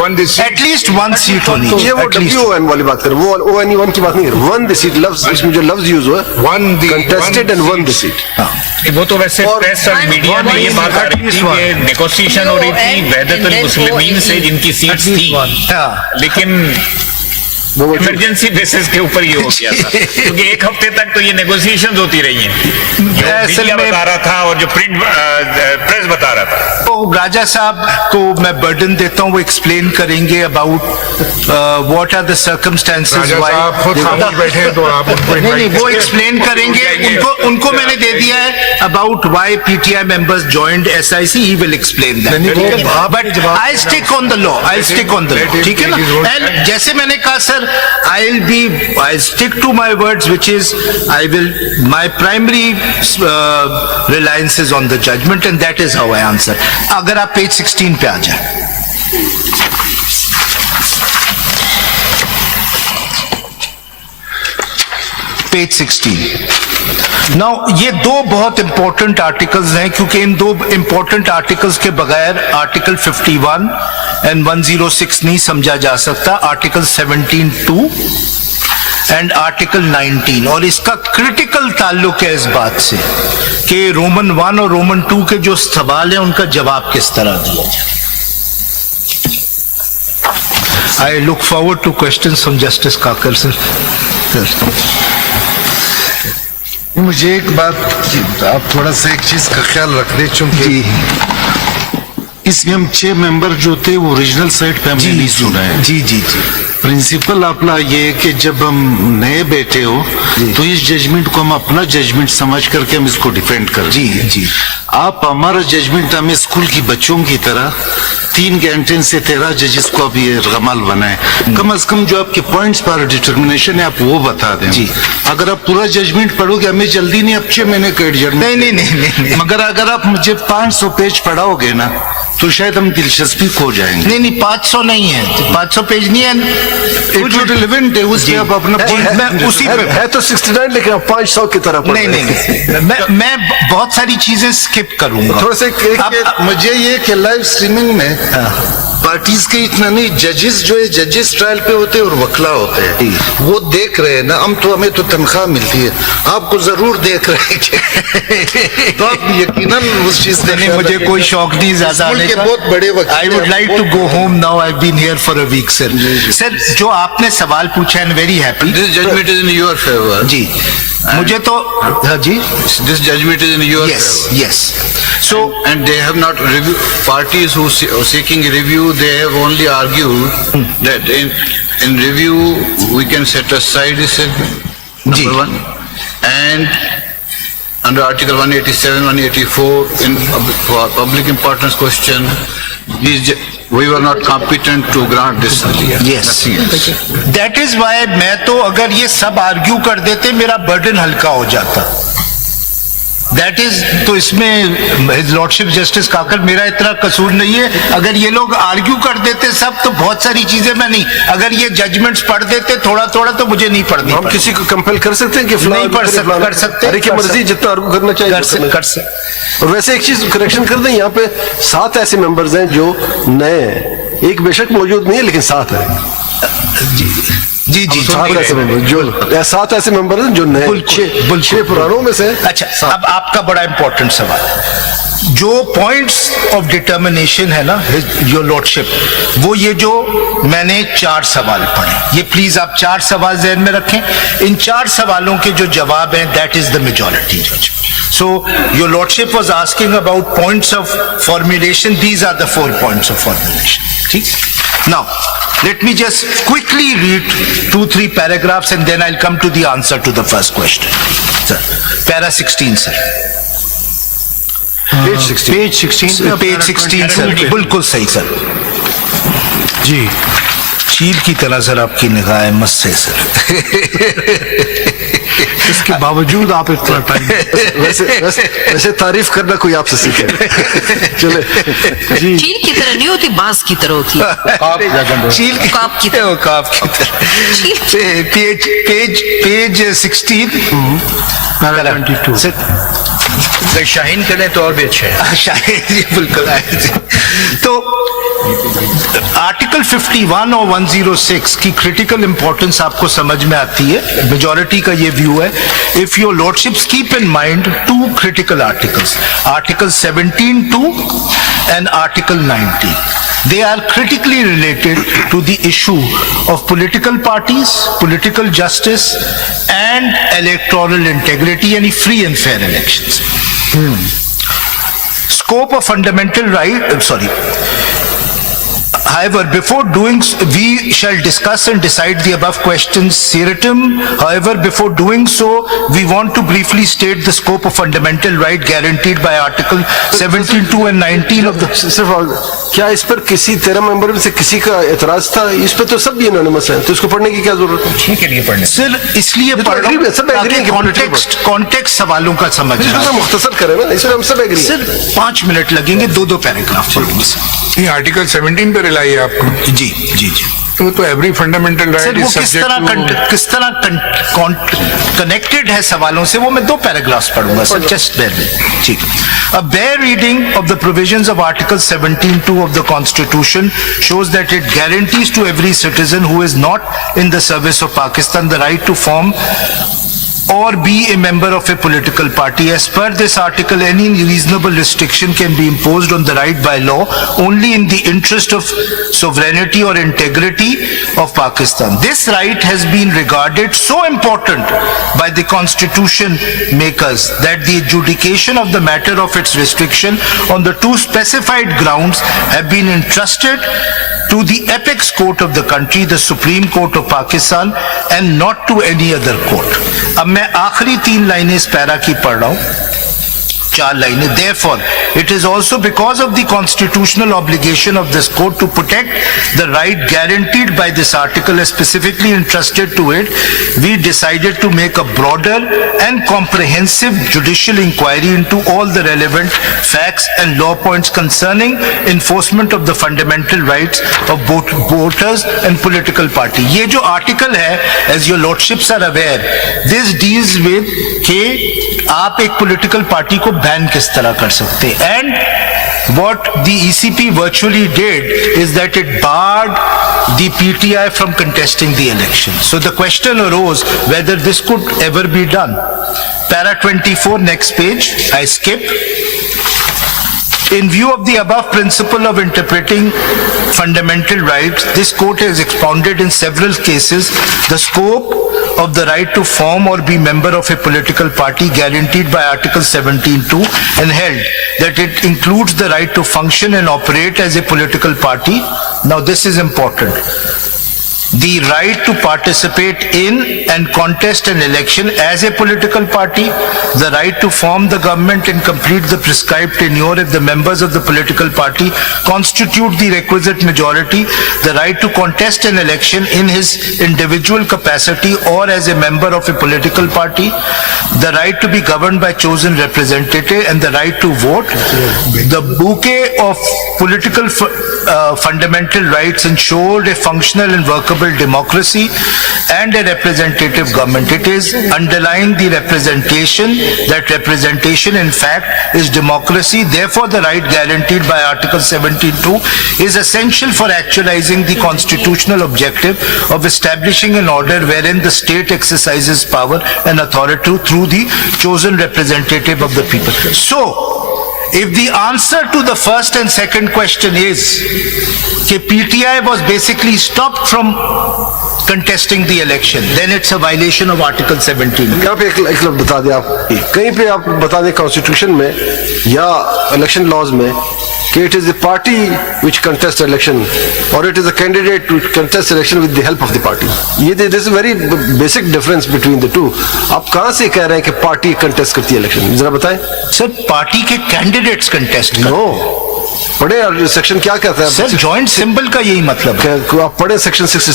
one this seat. At least one seat होनी ये वो चाहिए. At least. WON वाली बात कर रहे हैं, वो ONE1 की बात नहीं है, वन द सीट, लफ्ज इसमें जो लफ्ज यूज हुआ है, One the contested and won the seat. seat. वो तो वैसे प्रेस और मीडिया में ये बात आ रही थी कि नेगोशिएशन हो रही थी वहदतुल मुस्लिमीन से जिनकी सीट्स थी, हाँ. लेकिन इमरजेंसी बेसिस के ऊपर ये हो गया था, क्योंकि एक हफ्ते तक तो ये नेगोशिएशंस होती रही हैं, जो असल मीडिया में- बता रहा था और जो प्रिंट प्रेस बता रहा था। तो राजा साहब को मैं बर्डन देता हूँ, वो एक्सप्लेन करेंगे about what are the circumstances Raja साहब खुद खामोश बैठे हैं, तो आप उनको नहीं, invite वो करें। एक्सप्लेन करेंगे, उनको मैंने दे दिया है about why PTI members joined SIC, he will explain that. But I stick on the law, I'll stick on the law, ठीक है ना? And जैसे मैंने कहा sir, I'll stick to my words, which is my primary reliance is on the judgment, and that is how I answer. अगर आप page 16 पे आ जाए, पेज 16. नाउ ये दो बहुत इंपॉर्टेंट आर्टिकल्स हैं, क्योंकि इन दो इंपॉर्टेंट आर्टिकल्स के बगैर आर्टिकल 51 एंड 106 नहीं समझा जा सकता, आर्टिकल 17(2) एंड आर्टिकल 19, और इसका क्रिटिकल ताल्लुक है इस बात से कि रोमन 1 और रोमन 2 के जो सवाल है उनका जवाब किस तरह दिया जाए. I look forward two questions from justice Kakar sir. मुझे एक बात, आप थोड़ा सा एक चीज का ख्याल रख दे, चूंकि इसमें हम 6 मेंबर जो थे वो ओरिजिनल साइड पे हमने नहीं सुना है. जी जी जी. प्रिंसिपल अपना ये है कि जब हम नए बैठे हो तो इस जजमेंट को हम अपना जजमेंट समझ करके हम इसको डिफेंड कर. जी जी. आप हमारा जजमेंट हमें स्कूल की बच्चों की तरह 3 घंटे से 13 जजेस को अब ये रमाल बनाए, कम से कम जो आपके पॉइंट्स पर डिटर्मिनेशन है आप वो बता दें. जी. अगर आप पूरा जजमेंट पढ़ोगे, हमें जल्दी नहीं, अब 6 महीने का एडजमेंट. नहीं. मगर अगर आप मुझे 500 पेज पढ़ाओगे ना तो शायद हम दिलचस्पी खो जाएंगे. नहीं 500 नहीं है, 500 पेज नहीं है. इट रिलेवेंट है, उससे आप अपना मैं उसी पे है तो 69, लेकिन आप 500 की तरफ नहीं. मैं बहुत सारी चीजें स्किप करूंगा. थोड़ा सा मुझे ये कि लाइव स्ट्रीमिंग में पार्टीज के इतना नहीं, जजेस जो है जजेस ट्रायल पे होते हैं और वकला होते हैं, वो देख रहे हैं ना. हम तो, हमें तो तनख्वाह मिलती है, आपको जरूर देख रहे हैं तो आप यकीनन उस चीज से. नहीं, मुझे कोई शौक नहीं ज्यादा आने का. बहुत बड़े वकील. I would like to go home now. I been here for a week sir. Sir जो आपने सवाल पूछा है, very happy. This judgment is in your favor. जी. मुझे तो हाँ जी. This judgment is in your Yes, favor. yes. So And they have not review, parties who are seeking review, they have only argued that in review, we can set aside this number Ji. 1. And under Article 187, 184, for public importance question, we were not competent to grant this. Yes. Nothing else. That is why मैं तो, अगर ये सब argue कर देते, मेरा burden हल्का हो जाता. दैट इज, तो इसमें हिज लॉर्डशिप जस्टिस काकर, मेरा इतना कसूर नहीं है. अगर ये लोग आर्ग्यू कर देते सब, तो बहुत सारी चीजें मैं नहीं, अगर ये जजमेंट्स पढ़ देते थोड़ा थोड़ा, तो मुझे नहीं पढ़नी. हम किसी को कंपेल कर सकते हैं कि फलां नहीं कर सकते. अरे की मर्जी, जितना आर्गू करना चाहिए कर सकते. और वैसे एक चीज करेक्शन कर दें, यहाँ पे 7 ऐसे मेंबर्स हैं जो नए हैं. एक बेशक मौजूद नहीं है, लेकिन 7 है. जी जी जी. 7 ऐसे मेंबर जो 7 ऐसे मेंबर हैं जो नए. 6 पुरानों में से. अच्छा, अब आपका बड़ा इंपॉर्टेंट सवाल है. जो पॉइंट्स ऑफ डिटर्मिनेशन है ना योर लॉर्डशिप, वो ये जो मैंने 4 सवाल पढ़े, ये प्लीज आप 4 सवाल ज़हन में रखें. इन 4 सवालों के जो जवाब हैं, दैट इज द मेजॉरिटी जज. So your lordship was asking about points of formulation. These are the 4 points of formulation. ठीक? Now, let me just quickly read 2-3 paragraphs and then I'll come to the answer to the first question. Sir, para 16, sir. Page 16. Page 16, sir. बिल्कुल सही, sir. जी. चील की तरह sir आपकी निगाह है, मस्त है सर. इसके बावजूद आप इतना टाइम वैसे तारीफ करना कोई आपसे सीखे। चले जी। चील की तरह नहीं होती, बांस की तरह होती है। चील की काप की तरह। काप की तरह। Page 16 para 22। अगर शाहीन करें तो और भी अच्छा है। शायद ये बिल्कुल आए थे। तो आर्टिकल 51 और 106 की क्रिटिकल इंपॉर्टेंस आपको समझ में आती है। मेजॉरिटी का ये व्यू है। If your lordships keep in mind two critical articles, article 17(2) and article 19. They are critically related to the issue of political parties, political justice, and electoral integrity, any free and fair elections. Scope of fundamental right, However, before doing so, we shall discuss and decide the above questions seriatim. However, before doing so, we want to briefly state the scope of fundamental right guaranteed by Article 17(2) and 19 of the... सिर्फ क्या इस पर किसी 13 member में से किसी का एतराज था? इस पर तो सब यूनानिमस है, तो इसको पढ़ने की क्या जरूरत है? ठीक है, लिए पढ़ने सिर इसलिए पढ़ रहा हूं सब agree है कि कॉन्टेक्स्ट सवालों का समझ इसको मुख्तसर करें ना, इसमें हम सब एग्री हैं। सिर्फ 5 मिनट लगेंगे, 2 पैराग्राफ पढ़ूंगा। ये आर्टिकल 17 पे रिलाई है आपको? जी जी जी। तो एवरी फंडामेंटल सर राइट वो इज सब्जेक्ट किस तरह कनेक्टेड है सवालों से, वो मैं 2 पैराग्राफ्स पढ़ूंगा सर, जस्ट बेयर विद। ठीक है। A bare reading of the provisions of Article 17(2) of the Constitution shows that it guarantees to every citizen who is not in the service of Pakistan the right to form or be a member of a political party. As per this article, any reasonable restriction can be imposed on the right by law only in the interest of sovereignty or integrity of Pakistan. This right has been regarded so important by the constitution makers that the adjudication of the matter of its restriction on the 2 specified grounds have been entrusted to the apex court of the country, the Supreme Court of Pakistan, and not to any other court. अब मैं आखिरी 3 लाइनें इस para की पढ़ रहा हूं, 4 लाइनें। Therefore, it is also because of the constitutional obligation of this court to protect the right guaranteed by this article as specifically entrusted to it, we decided to make a broader and comprehensive judicial inquiry into all the relevant facts and law points concerning enforcement of the fundamental rights of both voters and political party. ये जो article है, as your lordships are aware, this deals with कि आप एक political party को ban किस तरह कर सकते हैं। And what the ECP virtually did is that it barred the PTI from contesting the election. So the question arose whether this could ever be done. Para 24, next page, I skip. In view of the above principle of interpreting fundamental rights, this court has expounded in several cases the scope of the right to form or be member of a political party guaranteed by Article 17(2) and held that it includes the right to function and operate as a political party. Now this is important. The right to participate in and contest an election as a political party, the right to form the government and complete the prescribed tenure if the members of the political party constitute the requisite majority, the right to contest an election in his individual capacity or as a member of a political party, the right to be governed by chosen representative, and the right to vote. The bouquet of political fundamental rights ensured a functional and workable democracy and a representative government. It is underlying the representation that representation in fact is democracy. Therefore, the right guaranteed by Article 17(2) is essential for actualizing the constitutional objective of establishing an order wherein the state exercises power and authority through the chosen representative of the people. So, if the answer to the first and second question is that PTI was basically stopped from contesting the election, then it's a violation of Article 17. यहाँ पे एक लफ्ज़ बता दें आप, कहीं पे आप बता दें कॉन्स्टिट्यूशन में या इलेक्शन लॉज में कि it is the party which contests election or it is a candidate to contest election with the help of the party. ये this is very basic difference between the two. आप कहाँ से कह रहे हैं कि पार्टी कंटेस्ट करती है इलेक्शन? जरा बताएं। सर पार्टी के कैंडिडेट्स कंटेस्ट नो पढ़े सेक्शन क्या कहता है सर जॉइंट सिंबल का यही मतलब है। आप पढ़े सेक्शन 67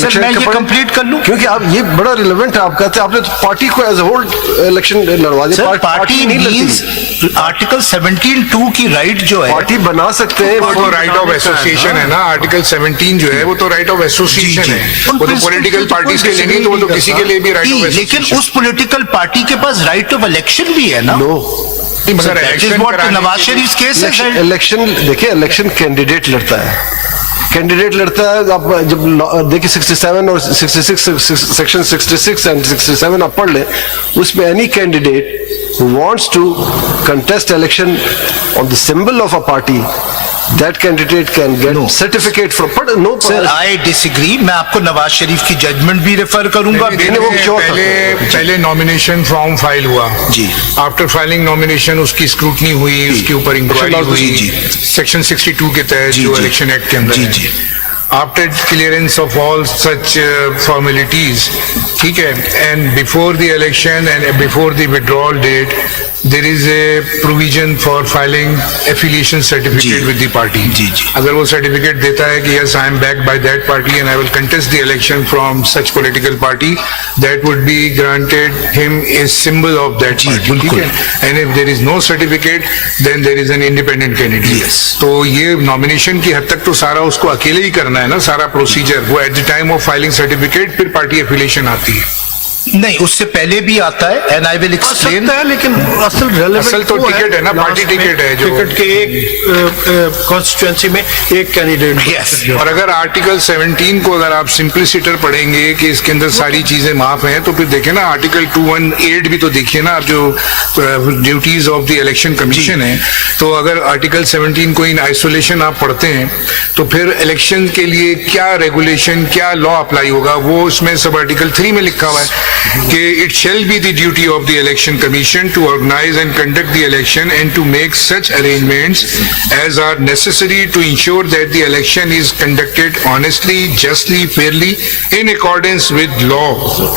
सर मैं ये कंप्लीट कर लूं क्योंकि आप ये बड़ा रिलेवेंट है। आप कहते हैं आपने तो पार्टी को एज ए होल इलेक्शन लड़वा दिया। सर पार्टी नहीं मींस लड़ती। आर्टिकल 17(2) की राइट जो है पार्टी बना सकते हैं वो राइट ऑफ एसोसिएशन है ना, आर्टिकल 17 जो है वो तो राइट ऑफ एसोसिएशन है, वो तो पॉलिटिकल पार्टीज के लिए नहीं, तो वो तो किसी के लिए भी राइट ऑफ लेकिन एसोसिएशन। उस पॉलिटिकल पार्टी के पास राइट ऑफ इलेक्शन भी है ना। मगर That is इलेक्शन what कराने नवाज के शरीफ केस है। इलेक्शन देखिए, इलेक्शन कैंडिडेट लड़ता है, कैंडिडेट लड़ता है। आप जब देखिए 67 और 66 सेक्शन 66 एंड 67 आप पढ़ लें, उसमें any candidate wants to contest election on the symbol of a party, that candidate can get certificate from sir I disagree. मैं आपको नवाज शरीफ की जजमेंट भी रेफर करूंगा। पहले नॉमिनेशन फॉर्म फाइल हुआ जी, आफ्टर फाइलिंग नॉमिनेशन उसकी स्क्रूटनी हुई, उसके ऊपर इंक्वायरी हुई सेक्शन 62 के तहत जो इलेक्शन एक्ट के अंदर है। After clearance of all such formalities, ठीक है, and before the election and before the withdrawal date, there is a provision for filing affiliation certificate with the party. अगर वो certificate देता है कि yes, I am backed by that party and I will contest the election from such political party, that would be granted him a symbol of that party. ठीक है, and if there is no certificate, then there is an independent candidate. तो ये nomination की हद तक तो सारा उसको अकेले ही करना है ना, सारा प्रोसीजर। वो at the time of filing certificate फिर पार्टी एफिलिएशन आती है। नहीं, उससे पहले भी आता है एंड आई विल एक्सप्लेन। लेकिन असल तो टिकट है ना, पार्टी टिकट है जो टिकट के एक कॉन्स्टिट्यूएंसी में एक कैंडिडेट। और अगर आर्टिकल 17 को अगर आप सिंप्लिसिटर पढ़ेंगे कि इसके अंदर सारी चीजें माफ हैं, तो फिर देखें ना आर्टिकल 218 भी तो देखिए ना, जो duties of the election commission है। तो अगर आर्टिकल 17 को इन आइसोलेशन आप पढ़ते हैं तो फिर इलेक्शन के लिए क्या रेगुलेशन, क्या लॉ अप्लाई होगा, वो उसमें सब आर्टिकल 3 में लिखा हुआ है कि it shall be the duty of the election commission to organize and conduct the election and to make such arrangements as are necessary to ensure that the election is conducted honestly, justly, fairly, in accordance with law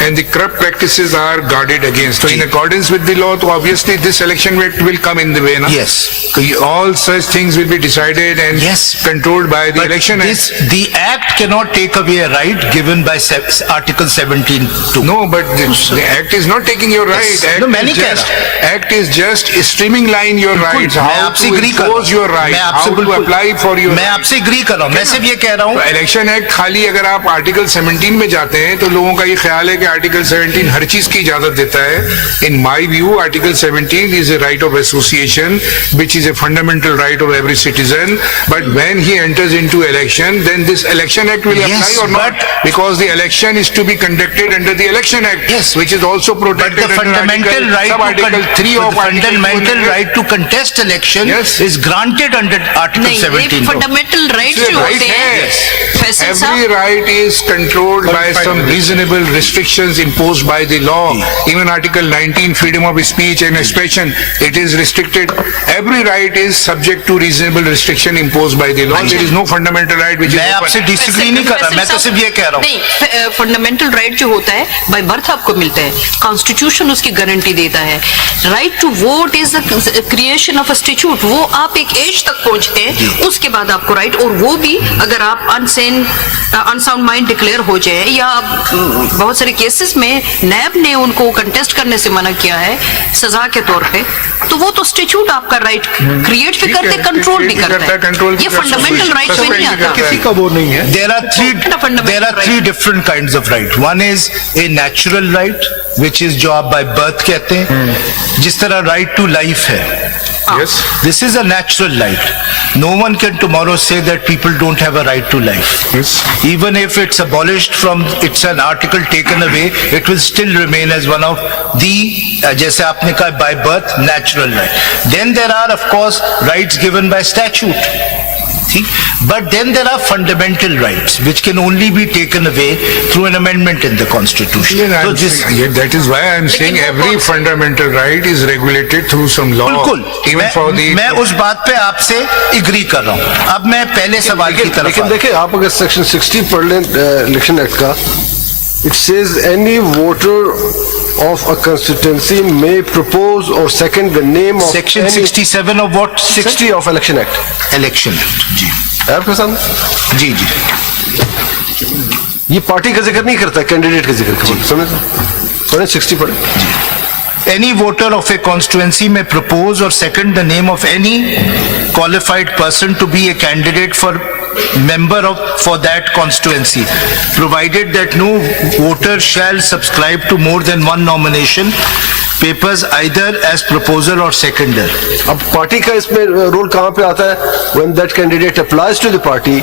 and the corrupt practices are guarded against. So in accordance with the law, so obviously this election will come in the way, na? Yes. So all such things will be decided and controlled by the election act. The act cannot take away a right given by article 17(2). No, but the act is not taking your right. Act is just streamlining your rights. How to enforce your right. How to apply for your. मैं आपसे agree कर रहा हूँ। मैं सिर्फ ये कह रहा हूँ इलेक्शन एक्ट खाली अगर आप आर्टिकल 17 में जाते हैं तो लोगों का ये ख्याल है कि आर्टिकल 17 हर चीज की इजाजत देता है। In my view article 17 is a right of association which is a fundamental right of every citizen, but when he enters into election then this election act will apply or not, because the election is to be conducted under the election act. Yes, which is also protected but the fundamental right to contest election is granted under article 17. Fundamental right जो होते हैं, every right is controlled by some reasonable restrictions imposed by the law. Even article 19 freedom of speech and expression, it is restricted. Every right is subject to reasonable restriction imposed by the law. There is no fundamental right which is मैं आपसे disagree नहीं कर रहा, मैं तो सिर्फ ये कह रहा हूँ। नहीं, फंडामेंटल राइट जो होता है बाय बर्थ आपको मिलता है, कॉन्स्टिट्यूशन उसकी गारंटी देता है। Right to vote is the creation of a statute. वो आप एक एज तक पहुंचते हैं, उसके बाद आपको राइट, और वो भी अगर आप अनसाउंड माइंड डिक्लेयर हो जाए, या बहुत सारे केसेस में नैब ने उनको कंटेस्ट करने से मना किया है सजा के तौर पे, तो वो तो स्टैट्यूट आपका राइट क्रिएट भी करते, कंट्रोल भी करता है। ये फंडामेंटल राइट में नहीं आता। किसी का वो नहीं है। There are three different kinds of right. One is a natural right, which is जो आप by birth कहते हैं, जिस तरह right to life है। Yes. This is a natural right. No one can tomorrow say that people don't have a right to life. Yes. Even if it's abolished from, it's an article taken away, it will still remain as one of the, जैसे आपने कहा by birth, natural right. Then there are of course rights given by statute. But then there are fundamental rights which can only be taken away through an amendment in the constitution. That is why I am saying every fundamental right is regulated through some law. बिल्कुल, मैं उस बात पे आपसे agree कर रहा हूँ। अब मैं पहले सवाल की तरफ। लेकिन देखिए, आप अगर सेक्शन 60 पढ़ लें इलेक्शन एक्ट का, it says any voter of a constituency may propose or second the name of Section any 67 of what? 60 of Election Act. Election Act. जी है आपके सामने? जी जी ये पार्टी का जिक्र नहीं करता, कैंडिडेट का जिक्र करता है। समझे? पढ़े 60 पढ़े। Any voter of a constituency may propose or second the name of any qualified person to be a candidate for member for that constituency, provided that no voter shall subscribe to more than one nomination papers either as proposer or seconder. अब party का इसमें role कहाँ पे आता है? When that candidate applies to the party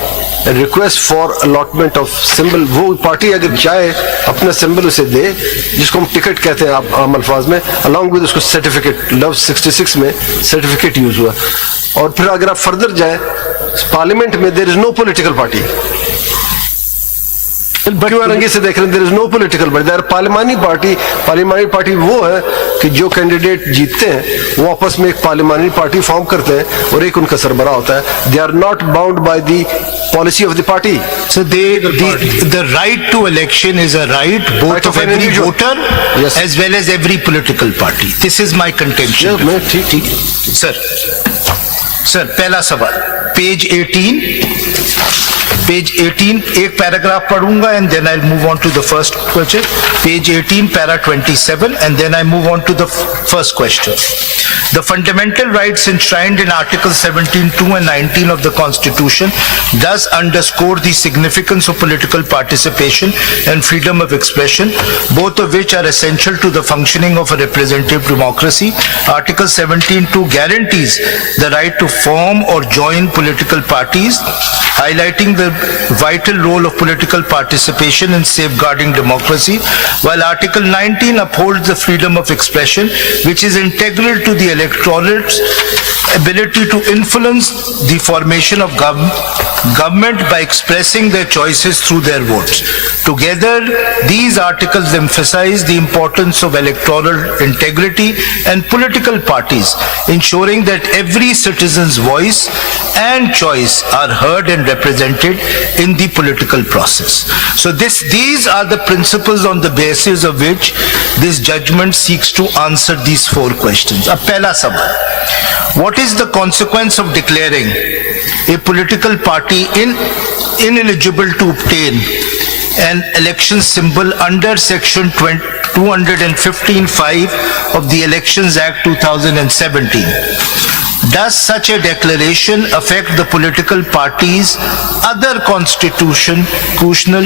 and requests for allotment of symbol, वो party अगर चाहे अपना सिंबल उसे दे, जिसको हम टिकट कहते हैं आम अल्फाज में, along with उसको सर्टिफिकेट, लव 66 में सर्टिफिकेट यूज हुआ। और फिर अगर आप फर्दर जाए पार्लियामेंट में, there is no political party. क्यों रंगे से देख रहे हैं? There is no political party, there पार्लियामानी पार्टी। पार्लियामानी पार्टी वो है कि जो कैंडिडेट जीतते हैं वो आपस में एक पार्लियामानी पार्टी फॉर्म करते हैं और एक उनका सरबरा होता है। They are not bound by the policy of the party. So the right to election is a right both of every voter as well as every political party. This is my contention. ठीक sir पहला सवाल page 18 एक paragraph पढ़ूंगा and then I'll move on to the first question. Page 18 para 27 and then I move on to the first question. The fundamental rights enshrined in Article 17(2) and 19 of the Constitution thus underscore the significance of political participation and freedom of expression, both of which are essential to the functioning of a representative democracy. Article 17(2) guarantees the right to form or join political parties, highlighting the vital role of political participation in safeguarding democracy, while Article 19 upholds the freedom of expression, which is integral to the electorate's ability to influence the formation of government by expressing their choices through their votes. Together, these articles emphasize the importance of electoral integrity and political parties, ensuring that every citizen's voice and choice are heard and represented in the political process. So these are the principles on the basis of which this judgment seeks to answer these four questions. Ab pehla sawal, what is the consequence of declaring a political party ineligible to obtain an election symbol under section 215(5) of the Elections Act 2017? Does such a declaration affect the political parties' other constitutional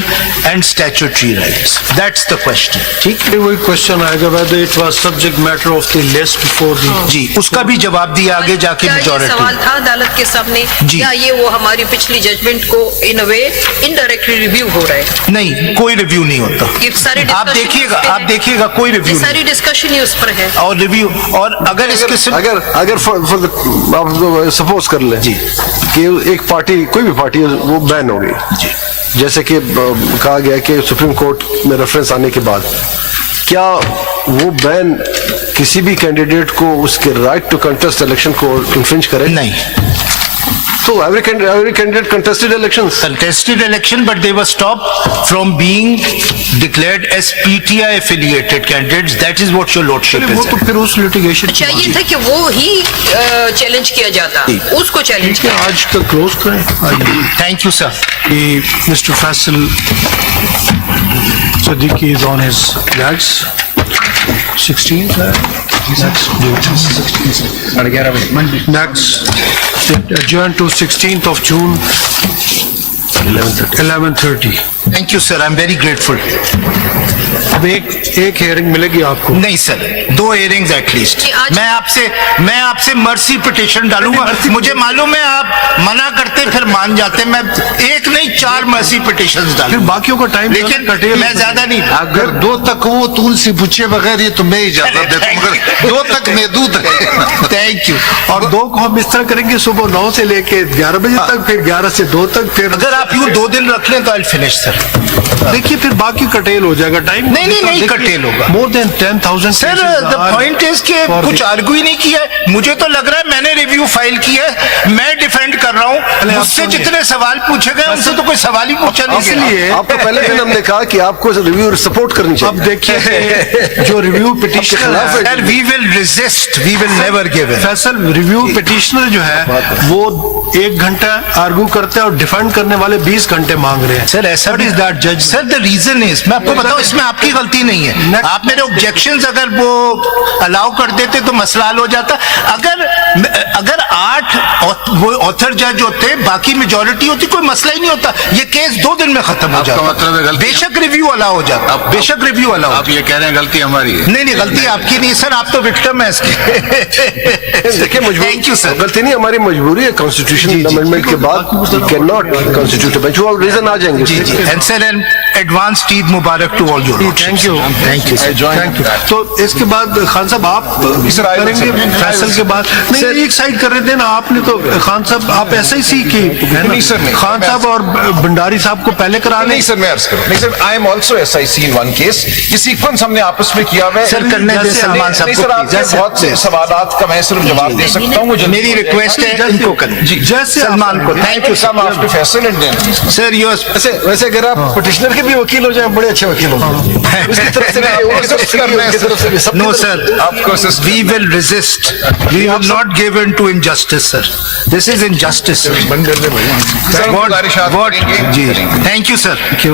and statutory rights? That's the question. ठीक है? वही question आएगा whether it was subject matter of the list before the जी उसका भी जवाब दिया आगे जाके क्या ये मेजॉरिटी। सवाल था अदालत के सामने? जी। या ये वो हमारी पिछली जजमेंट को इन अ वे इनडायरेक्टली रिव्यू हो रहा है? नहीं, कोई रिव्यू नहीं होता। ये सारे आप discussion देखिएगा उस पे है। कोई रिव्यू ये सारी डिस्कशन ही उस पर है। और रिव्यू और अगर इसके अगर आप सपोज कर लें कि एक पार्टी, कोई भी पार्टी वो बैन हो गई, जैसे कि कहा गया कि सुप्रीम कोर्ट में रेफरेंस आने के बाद, क्या वो बैन किसी भी कैंडिडेट को उसके राइट टू कंटेस्ट इलेक्शन को इन्फ्रिंज करे? नहीं। So every candidate contested elections. Contested election, but they were stopped from being declared as PTI affiliated candidates. That is what your lordship वो is. तो फिर उस लिटिगेशन अच्छा ये था कि वो ही चैलेंज किया जाता, उसको चैलेंज ठीक है, आज तक क्लोज करें। Thank you, sir. Mr. Faisal Siddiqui is on his legs. 16th next adjourn to 16th of June 11:30. Thank you, sir. I'm very grateful. अब एक हेयरिंग मिलेगी आपको। नहीं सर, 2 hearings at least. मैं आपसे मर्सी पिटिशन डालूंगा। मुझे मालूम है आप मना करते फिर मान जाते। मैं एक नहीं 4 मर्सी पिटिशंस फिर डालूंगा। बाकियों का टाइम लेकिन मैं ज्यादा नहीं। अगर 2 तक वो तुलसी पूछे बगैर ये तो मैं इजाजत देता हूँ, मगर 2 तक महदूद है। Thank you. और 2 को हम इस तरह करेंगे सुबह 9 से लेके 11 बजे तक, फिर 11 से 2 तक, फिर अगर आप यूँ 2 दिन रख लें तो आई फिनिश सर। देखिए फिर बाकी कटेल हो जाएगा टाइम। नहीं curtail होगा। More than 10,000 sir the point is कि कुछ आर्ग्यू ही नहीं किया है। मुझे तो लग रहा है मैंने रिव्यू फाइल किया है, मैं डिफेंड कर रहा हूँ, मुझसे जितने सवाल पूछे गए उनसे तो कोई सवाल ही पूछा नहीं गया। इसलिए आपको पहले दिन हमने कहा कि आपको रिव्यू सपोर्ट करनी अब चाहिए। देखिए जो रिव्यू पिटिशनर है, sir we will resist, we will never give in. Faisal review petitioner जो है वो 1 घंटा आर्ग्यू करते हैं और डिफेंड करने वाले 20 घंटे मांग रहे हैं। सर ऐसा इज दैट जज। सर द रीजन इज, मैं आपको बताऊं इसमें आपकी गलती नहीं है। आप मेरे ऑब्जेक्शंस अगर वो अलाउ कर देते तो मसला हल हो जाता। अगर 8 वो ऑथर जज होते, बाकी मेजोरिटी होती, कोई मसला ही नहीं होता, ये केस 2 दिन में खत्म हो आपका जाता। मतलब है गलती- बेशक रिव्यू अलाउ हो जाता, बेशक रिव्यू अलाउ। आप ये कह रहे हैं गलती हमारी है? नहीं गलती आपकी नहीं सर, आप तो विक्टिम है इसके। देखिए थैंक यू सर। गलती नहीं, हमारी मजबूरी है। कॉन्स्टिट्यूशन अमेंडमेंट के बाद कैन नॉट कॉन्स्टिट्यूट बेंच, वो रीजन आ जाएंगे। And sir an advanced Eid मुबारक to all your. Thank you thank you thank you. तो इसके बाद खान साहब आप करेंगे फैसल के बाद? नहीं एक साइड कर रहे थे ना आपने, तो खान साहब आप ऐसे ही सीखे नहीं सर, नहीं। खान साहब और भंडारी साहब को पहले करा नहीं लें। सर, मैं अर्ज करूं। नहीं sir, I am also SIC in one case. ये सीक्वेंस हमने आपस में किया हुआ है। सर, करने दे सलमान साहब नहीं को सर, आपसे जैसे- बहुत से सवालात का मैं सिर्फ जवाब दे सकता हूँ। मुझे मेरी रिक्वेस्ट है इनको करें जी जैसे सलमान को। Thank you sir, after Faisal and then sir your वैसे अगर आप पिटिशनर के भी वकील हो जाए, बड़े अच्छे वकील हो जाए। उसकी तरफ से भी, उनकी तरफ से भी, सबकी No, तरफ से। sir. आपको system- We will resist. We will not give in to injustice, sir. This is injustice, sir. बंद कर दे भाई। सर, गुजारिश आप What? करेंगे? जी. Thank you, sir.